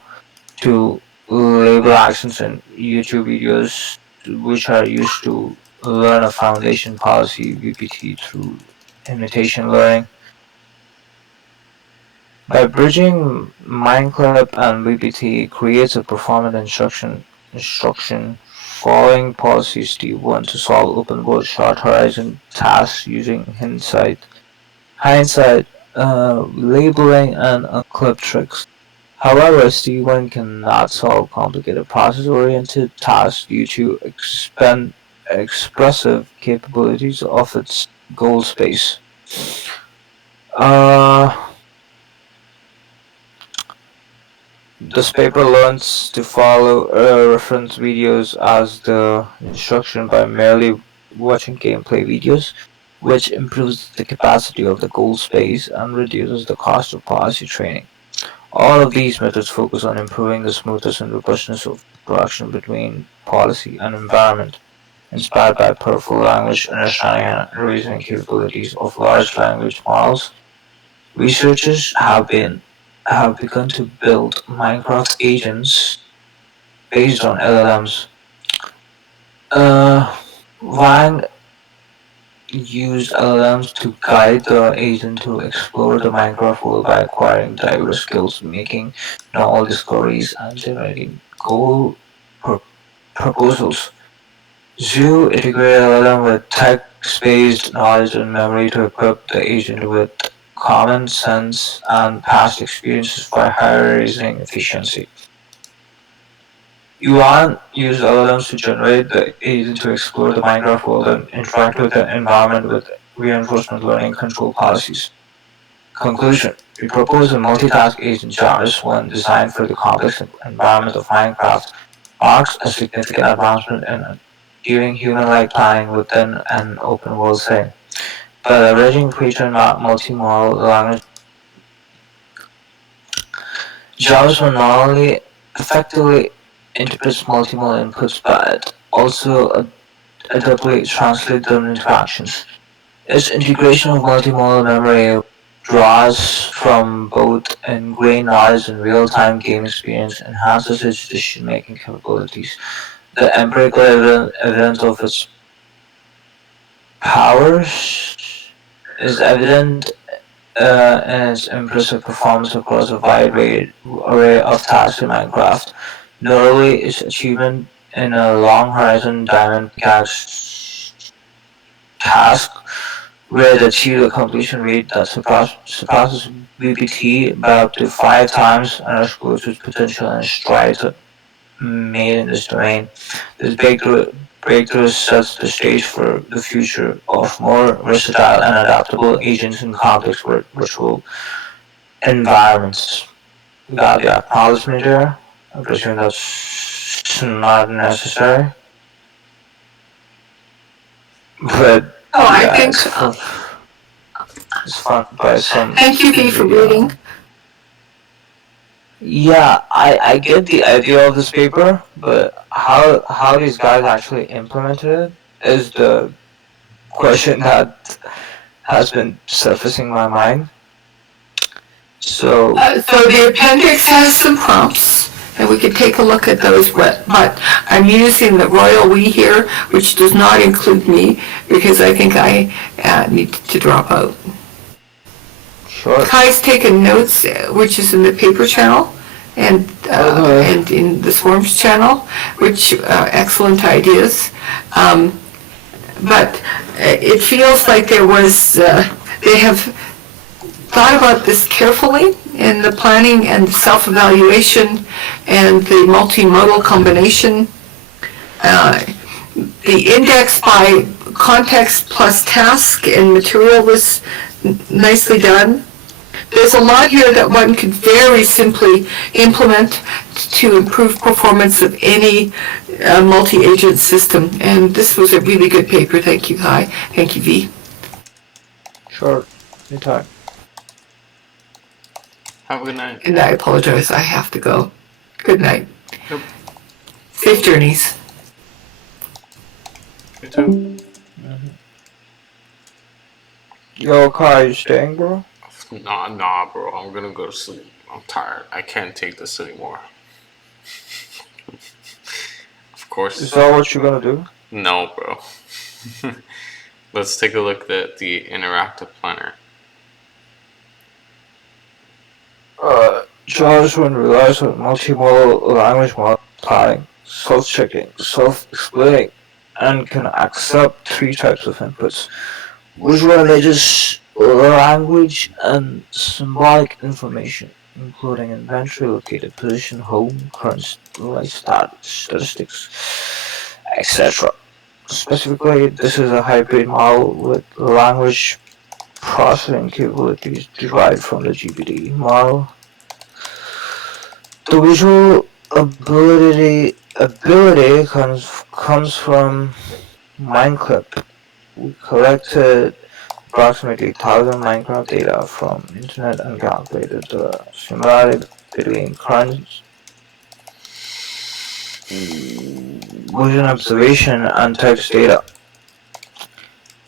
to label actions in YouTube videos, which are used to learn a foundation policy VPT through imitation learning. By bridging Mineclip and VPT creates a performant instruction following policies T1 to solve open world short horizon tasks using hindsight, labeling, and unclip tricks. However, T1 cannot solve complicated process-oriented tasks due to expressive capabilities of its goal space. Uh, This paper learns to follow reference videos as the instruction by merely watching gameplay videos, which improves the capacity of the goal space and reduces the cost of policy training. All of these methods focus on improving the smoothness and robustness of interaction between policy and environment, inspired by powerful language understanding and reasoning capabilities of large language models. Researchers have begun to build Minecraft agents based on LLMs. Uh, Wang used LLMs to guide the agent to explore the Minecraft world by acquiring diverse skills, making novel discoveries, and generating goal proposals. Zhu integrated LLM with text-based knowledge and memory to equip the agent with common sense and past experiences for higher reasoning efficiency. Yuan used LLMs to generate the agent to explore the Minecraft world and interact with the environment with reinforcement learning control policies. Conclusion: we propose a multitask agent JARVIS-1 designed for the complex environment of Minecraft marks a significant advancement in achieving human-like planning within an open world setting. By leveraging pre-trained multimodal language, JARVIS-1 not only effectively interprets multimodal inputs but also adeptly translates them into actions. Its integration of multimodal memory draws from both ingrained knowledge and real-time game experience, enhances its decision-making capabilities. The empirical evidence of its powers is evident in its impressive performance across a wide array of tasks in Minecraft. Notably, its achievement in a long horizon diamond pickaxe task where it achieved a completion rate that surpasses VPT by up to 5 times, underscores its potential and strides made in this domain. This breakthrough sets the stage for the future of more versatile and adaptable agents in complex virtual environments. We got the acknowledgement here. I presume that's not necessary. But Oh, I yeah, think. it's fun by some. Thank you, V, for reading. Yeah, I get the idea of this paper, but how these guys actually implemented it is the question that has been surfacing my mind. So So the appendix has some prompts, and we could take a look at those, but I'm using the royal we here, which does not include me, because I think I need to drop out. sure. Kai's taken notes, which is in the paper channel, and in the Swarms channel, which excellent ideas. But it feels like there was, they have thought about this carefully in the planning and self-evaluation and the multimodal combination. The index by context plus task and material was nicely done. There's a lot here that one could very simply implement to improve performance of any multi-agent system. And this was a really good paper. Thank you, Kai. Thank you, V. Sure, anytime. Have a good night. And I apologize. I have to go. Good night. Yep. Safe journeys. You too. Yo, Kai, you staying, bro? Nah, bro. I'm gonna go to sleep. I'm tired. I can't take this anymore. Of course. Is that what you're gonna do? No, bro. Let's take a look at the interactive planner. JARVIS-1 relies on multimodal language model planning, self-checking, self-explaining, and can accept 3 types of inputs: visual images, language, and symbolic information, including inventory, located position, home, current life statistics, etc. Specifically, this is a hybrid model with language processing capabilities derived from the GPT model. The visual ability comes from Minecraft. We collected approximately 1,000 Minecraft data from internet and calculated the similarity between current vision observation and text data.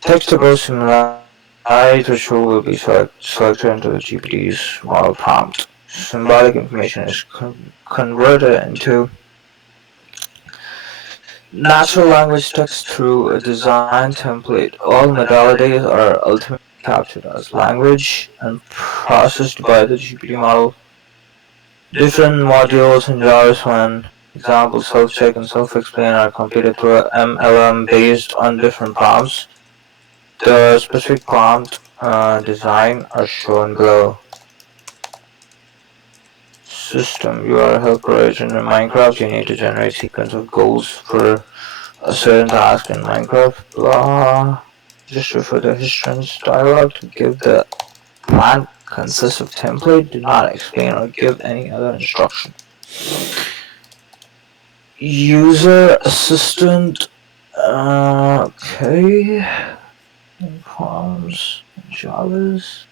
Text-to-base similarity threshold will be selected into the GPT's model prompt. Symbolic information is converted into natural language text through a design template. All modalities are ultimately captured as language and processed by the GPT model. Different modules in JARVIS-1, example self-check and self-explain, are completed through a MLM based on different prompts. The specific prompt design are shown below. System, you are a helper agent in Minecraft. You need to generate sequence of goals for a certain task in Minecraft. Blah. Just refer to history's dialog to give the plan consists of template. Do not explain or give any other instruction. User assistant. Okay. Prompts. JARVIS.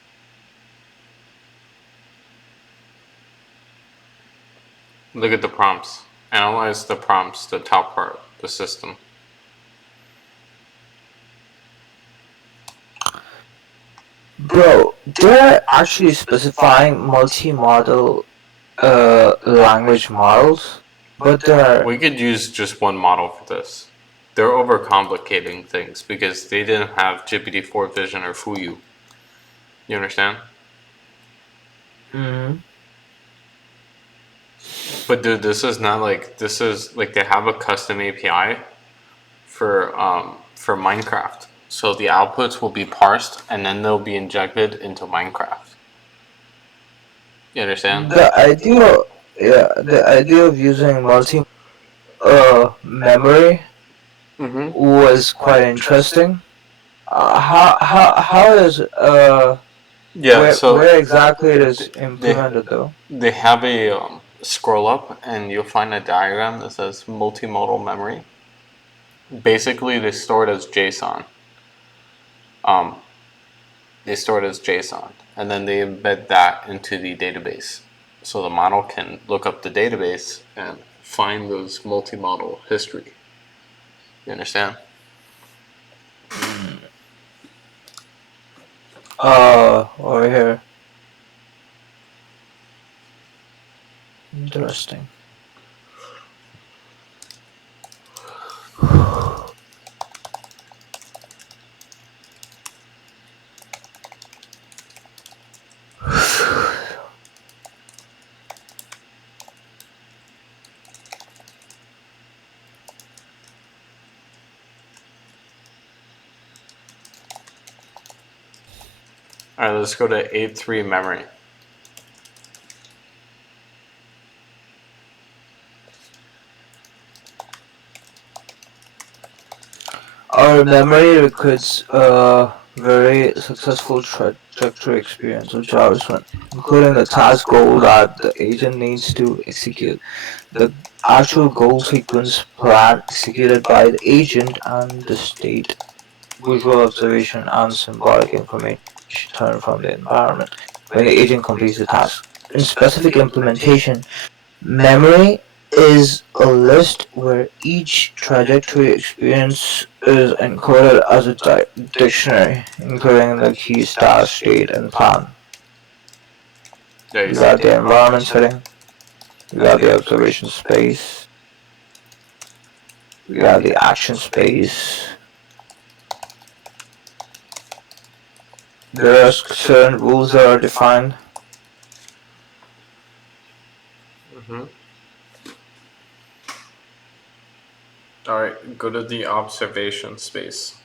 Look at the prompts. Analyze the prompts, the top part, the system. Bro, they're actually specifying multimodal language models, but they're We could use just one model for this. They're overcomplicating things because they didn't have GPT-4 Vision or FUYU. You understand? But dude, this is not like this is like they have a custom API for Minecraft. So the outputs will be parsed and then they'll be injected into Minecraft. You understand? the idea of using memory was quite interesting. How is Yeah. So where exactly it is implemented though? they have a scroll up and you'll find a diagram that says multimodal memory. Basically, they store it as JSON. They store it as JSON, and then they embed that into the database. So the model can look up the database and find those multi-model history. You understand? Over here. Interesting. All right, let's go to 8.3 memory. Our memory records a very successful trajectory experience of JARVIS-1, including the task goal that the agent needs to execute, the actual goal sequence plan executed by the agent, and the state, visual observation, and symbolic information returned from the environment when the agent completes the task. In specific implementation, memory is a list where each trajectory experience is encoded as a dictionary, including the key status, state, and plan. Yeah, We got the environment setting, we got the observation space, we got the action space. There are certain rules that are defined. All right, go to the observation space.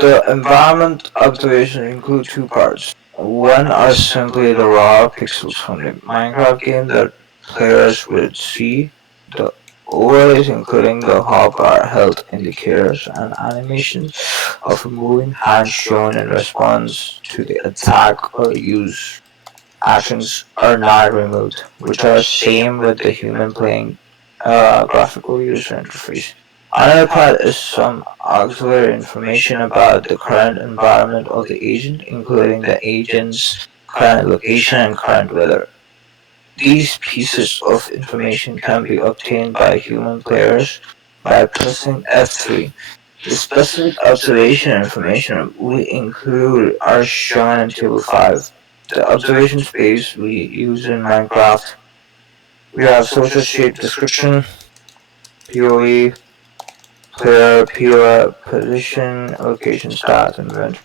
The environment observation include two parts. One are simply the raw pixels from the Minecraft game that players would see. The overlays including the hotbar health indicators and animations of a moving hand shown in response to the attack or use actions are not removed, which are same with the human playing graphical user interface. Another part is some auxiliary information about the current environment of the agent, including the agent's current location and current weather. These pieces of information can be obtained by human players by pressing F3. The specific observation information we include are shown in Table 5. The observation space we use in Minecraft. We have social shape description, POE, player, POE, position, location stats, inventory,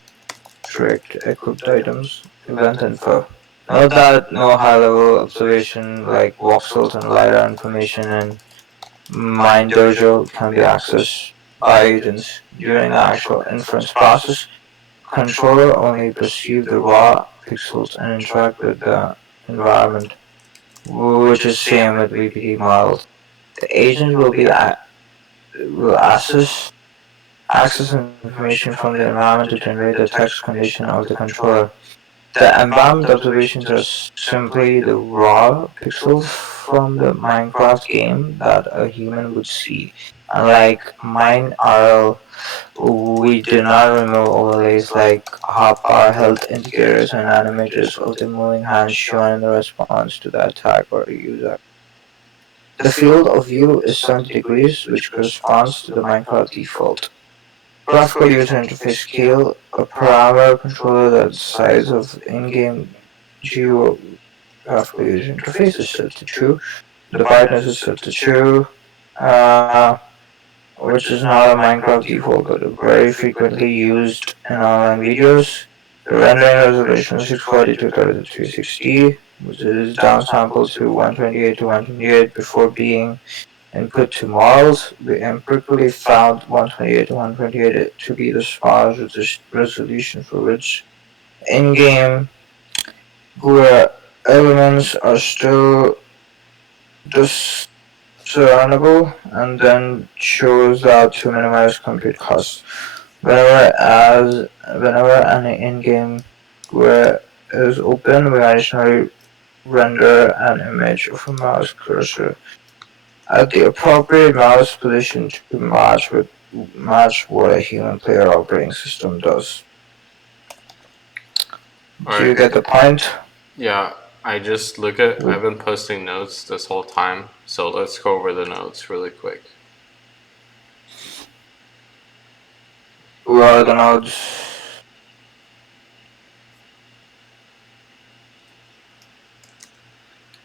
strict, equipped items, event info. Note that no high-level observation like voxels and LiDAR information in MineDojo can be accessed by agents during the actual inference process. Controller only perceive the raw pixels and interact with the environment, which is same with VPD models. The agent will access information from the environment to generate the text condition of the controller. The environment observations are simply the raw pixels from the Minecraft game that a human would see. Unlike MineRL, we do not remove overlays like hotbar health indicators and animators of the moving hand shown in the response to the attack or the user. The field of view is 70 degrees, which corresponds to the Minecraft default. Graphical user interface scale, a parameter controller that the size of in-game GUI graphical user interface is set to true. The brightness is set to true, which is not a Minecraft default, but very frequently used in online videos. The rendering resolution is 640 to 3360, which is downsampled to 128 to 128 before being input to models. We empirically found 128 to 128 to be the smallest resolution for which in-game GUI elements are still discernible, and then chose that to minimize compute costs. Whenever an in-game GUI is open, we additionally render an image of a mouse cursor at the appropriate mouse position to match what a human player operating system does. Do you get the point? Yeah, I've been posting notes this whole time, so let's go over the notes really quick. What are the nodes?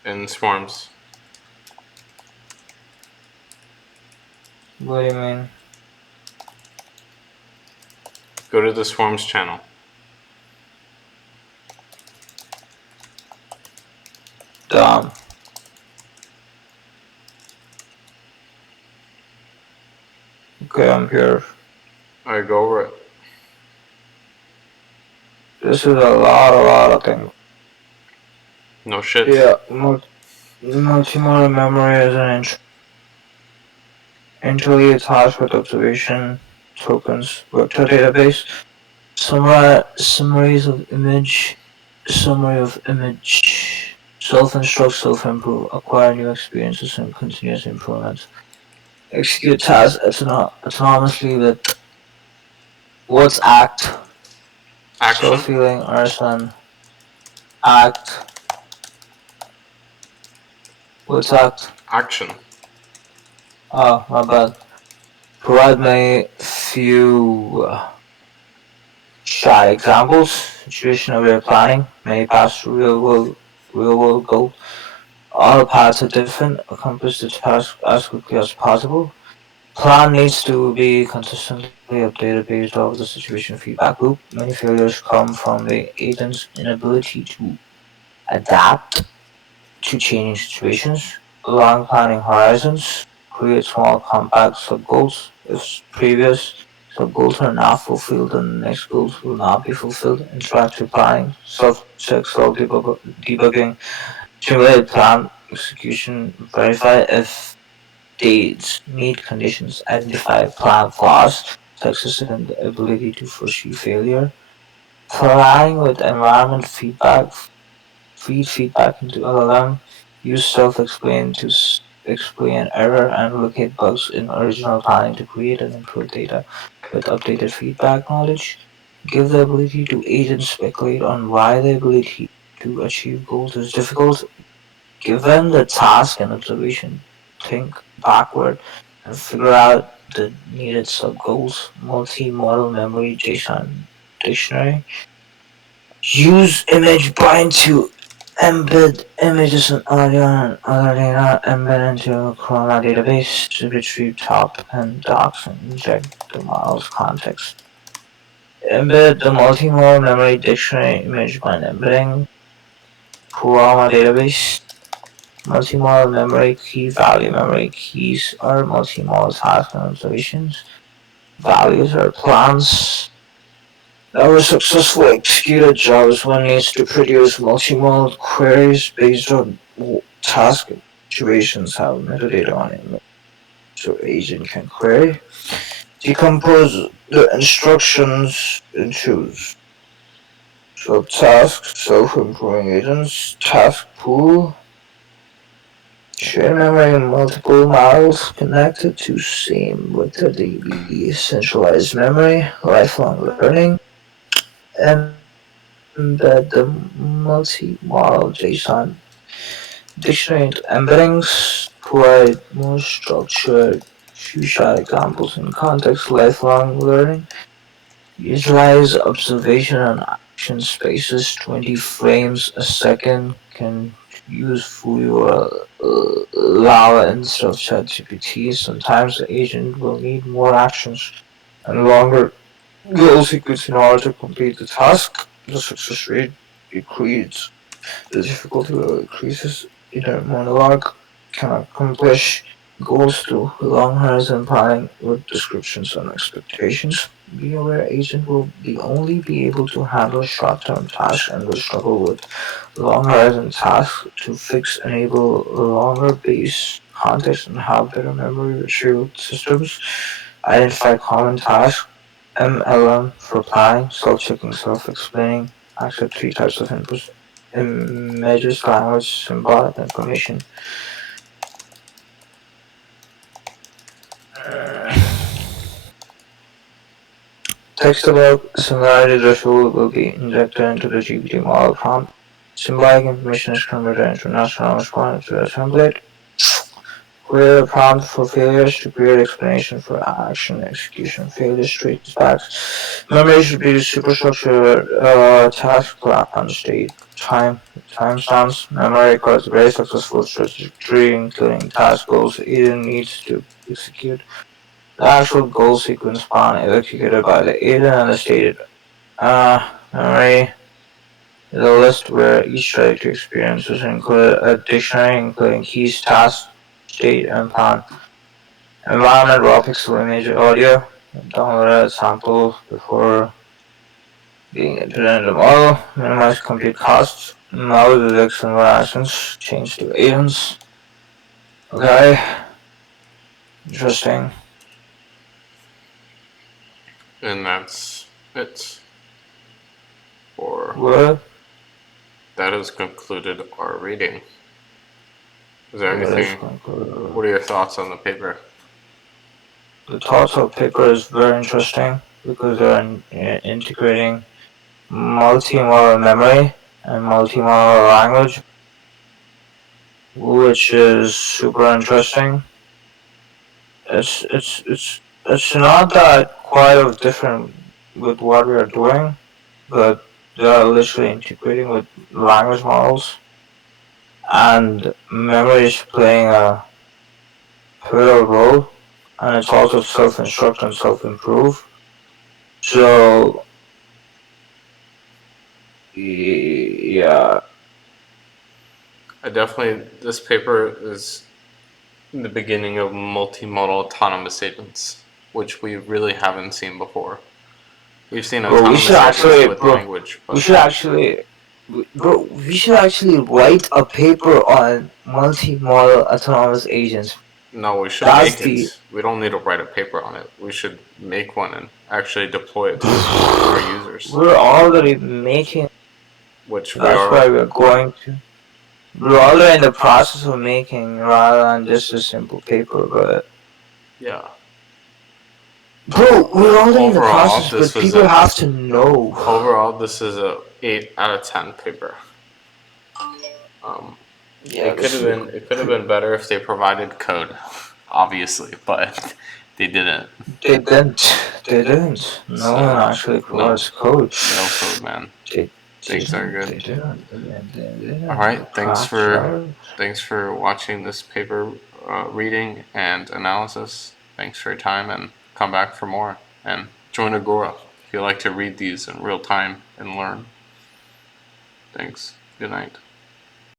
In Swarms. What do you mean? Go to the Swarms channel. Dumb. Okay, I'm here. Alright, go over it. This is a lot of things. No shit. Yeah, multimodal memory is an interleaved task with observation tokens vector database. Summaries of image. Summary of image. Self-instruct, self-improve, acquire new experiences and continuous improvement. Execute tasks autonomously with what's act, Action. self-healing, arson, act, what's act, Action. oh, my bad. Provide me few shy examples, situation aware planning, may pass through real world goal. All paths are different, accomplish the task as quickly as possible. Plan needs to be consistently updated based off the situation feedback loop. Many failures come from the agent's inability to adapt to changing situations. Long planning horizons. Create small compact sub-goals. If previous sub-goals are not fulfilled, then the next goals will not be fulfilled. Interactive planning. Self-check, self-debugging. Simulate plan execution. Verify if dates meet conditions, identify plan flaws, success and the ability to foresee failure. Planning with environment feedback, feed feedback into LLM, use self-explain to explain error and locate bugs in original planning to create and improve data with updated feedback knowledge. Give the ability to agents speculate on why the ability to achieve goals is difficult. Given the task and observation, think backward and figure out the needed sub-goals. Multi-modal memory JSON dictionary. Use image bind to embed images and audio and other data, embed into a Chroma database to retrieve top and docs and inject the model's context. Embed the multimodal memory dictionary image bind embedding Chroma database. Multimodal memory key value memory keys are multimodal task and observations. Values are plans that were successfully executed. JARVIS-1 needs to produce multimodal queries based on task situations have metadata on it, so agent can query. Decompose the instructions into subtasks, self-improving agents, task pool, share memory in multiple models connected to same with the DB, centralized memory, lifelong learning, embed the multi-model JSON dictionary into embeddings, provide more structured few-shot examples in context, lifelong learning, utilize observation and action spaces, 20 frames a second, can use FUYU or LLAVA instead of ChatGPT. Sometimes the agent will need more actions and longer goal sequence in order to complete the task. The success rate decreases, the difficulty level increases. Inner monologue can accomplish goals through long horizon planning with descriptions and expectations. Be aware agent will only be able to handle short-term tasks and will struggle with long horizon tasks to fix enable longer base context and have better memory retrieval systems. Identify common tasks. MLM for planning, self-checking, self-explaining. Accept three types of inputs. Images, language, symbolic information. Text about similarity threshold will be injected into the GPT model prompt. Symbolic information is converted into national response to a template. Create a prompt for failures to create explanation for action execution. Failures trace back. Memory should be superstructured task plan state timestamps. Memory records a very successful trajectory including task goals agent needs to execute. The actual goal sequence plan is executed by the agent and the stated memory is a list where each trajectory experience is included a dictionary including keys, task, state, and plan. environment raw pixel image audio, download a sample before being implemented in the model, minimize compute costs, model detection variations, change to agents. Okay, interesting. And that's it for What? that has concluded our reading. Is there That is anything? concluded. What are your thoughts on the paper? The thoughts of paper is very interesting because they're integrating multimodal memory and multimodal language, which is super interesting. It's not that quite of different with what we are doing, but they are literally integrating with language models, and memory is playing a pivotal role, and it's also self-instruct and self-improve. So yeah, This paper is the beginning of multimodal autonomous agents, which we really haven't seen before. We've seen bro, we should autonomous agents actually, with bro, language, we but should actually, bro, we should actually write a paper on multimodal autonomous agents. no, we should That's make the. it. We don't need to write a paper on it. We should make one and actually deploy it to our users, We're already making. which we That's are. why we're going to. We're already in the process of making rather than just a simple paper, but. Yeah. Bro, we're already in the Overall, process, this but was people a. have to know. Overall, this is a 8 out of 10 paper. Yeah, It could have been better if they provided code, obviously, but they didn't. they didn't. They didn't. No one So actually no, provides code. no code, man. They Things are didn't. good. They didn't. They All didn't. right, Crash. thanks for watching this paper reading and analysis. Thanks for your time, and come back for more. And join Agora if you like to read these in real time and learn. Thanks. Good night.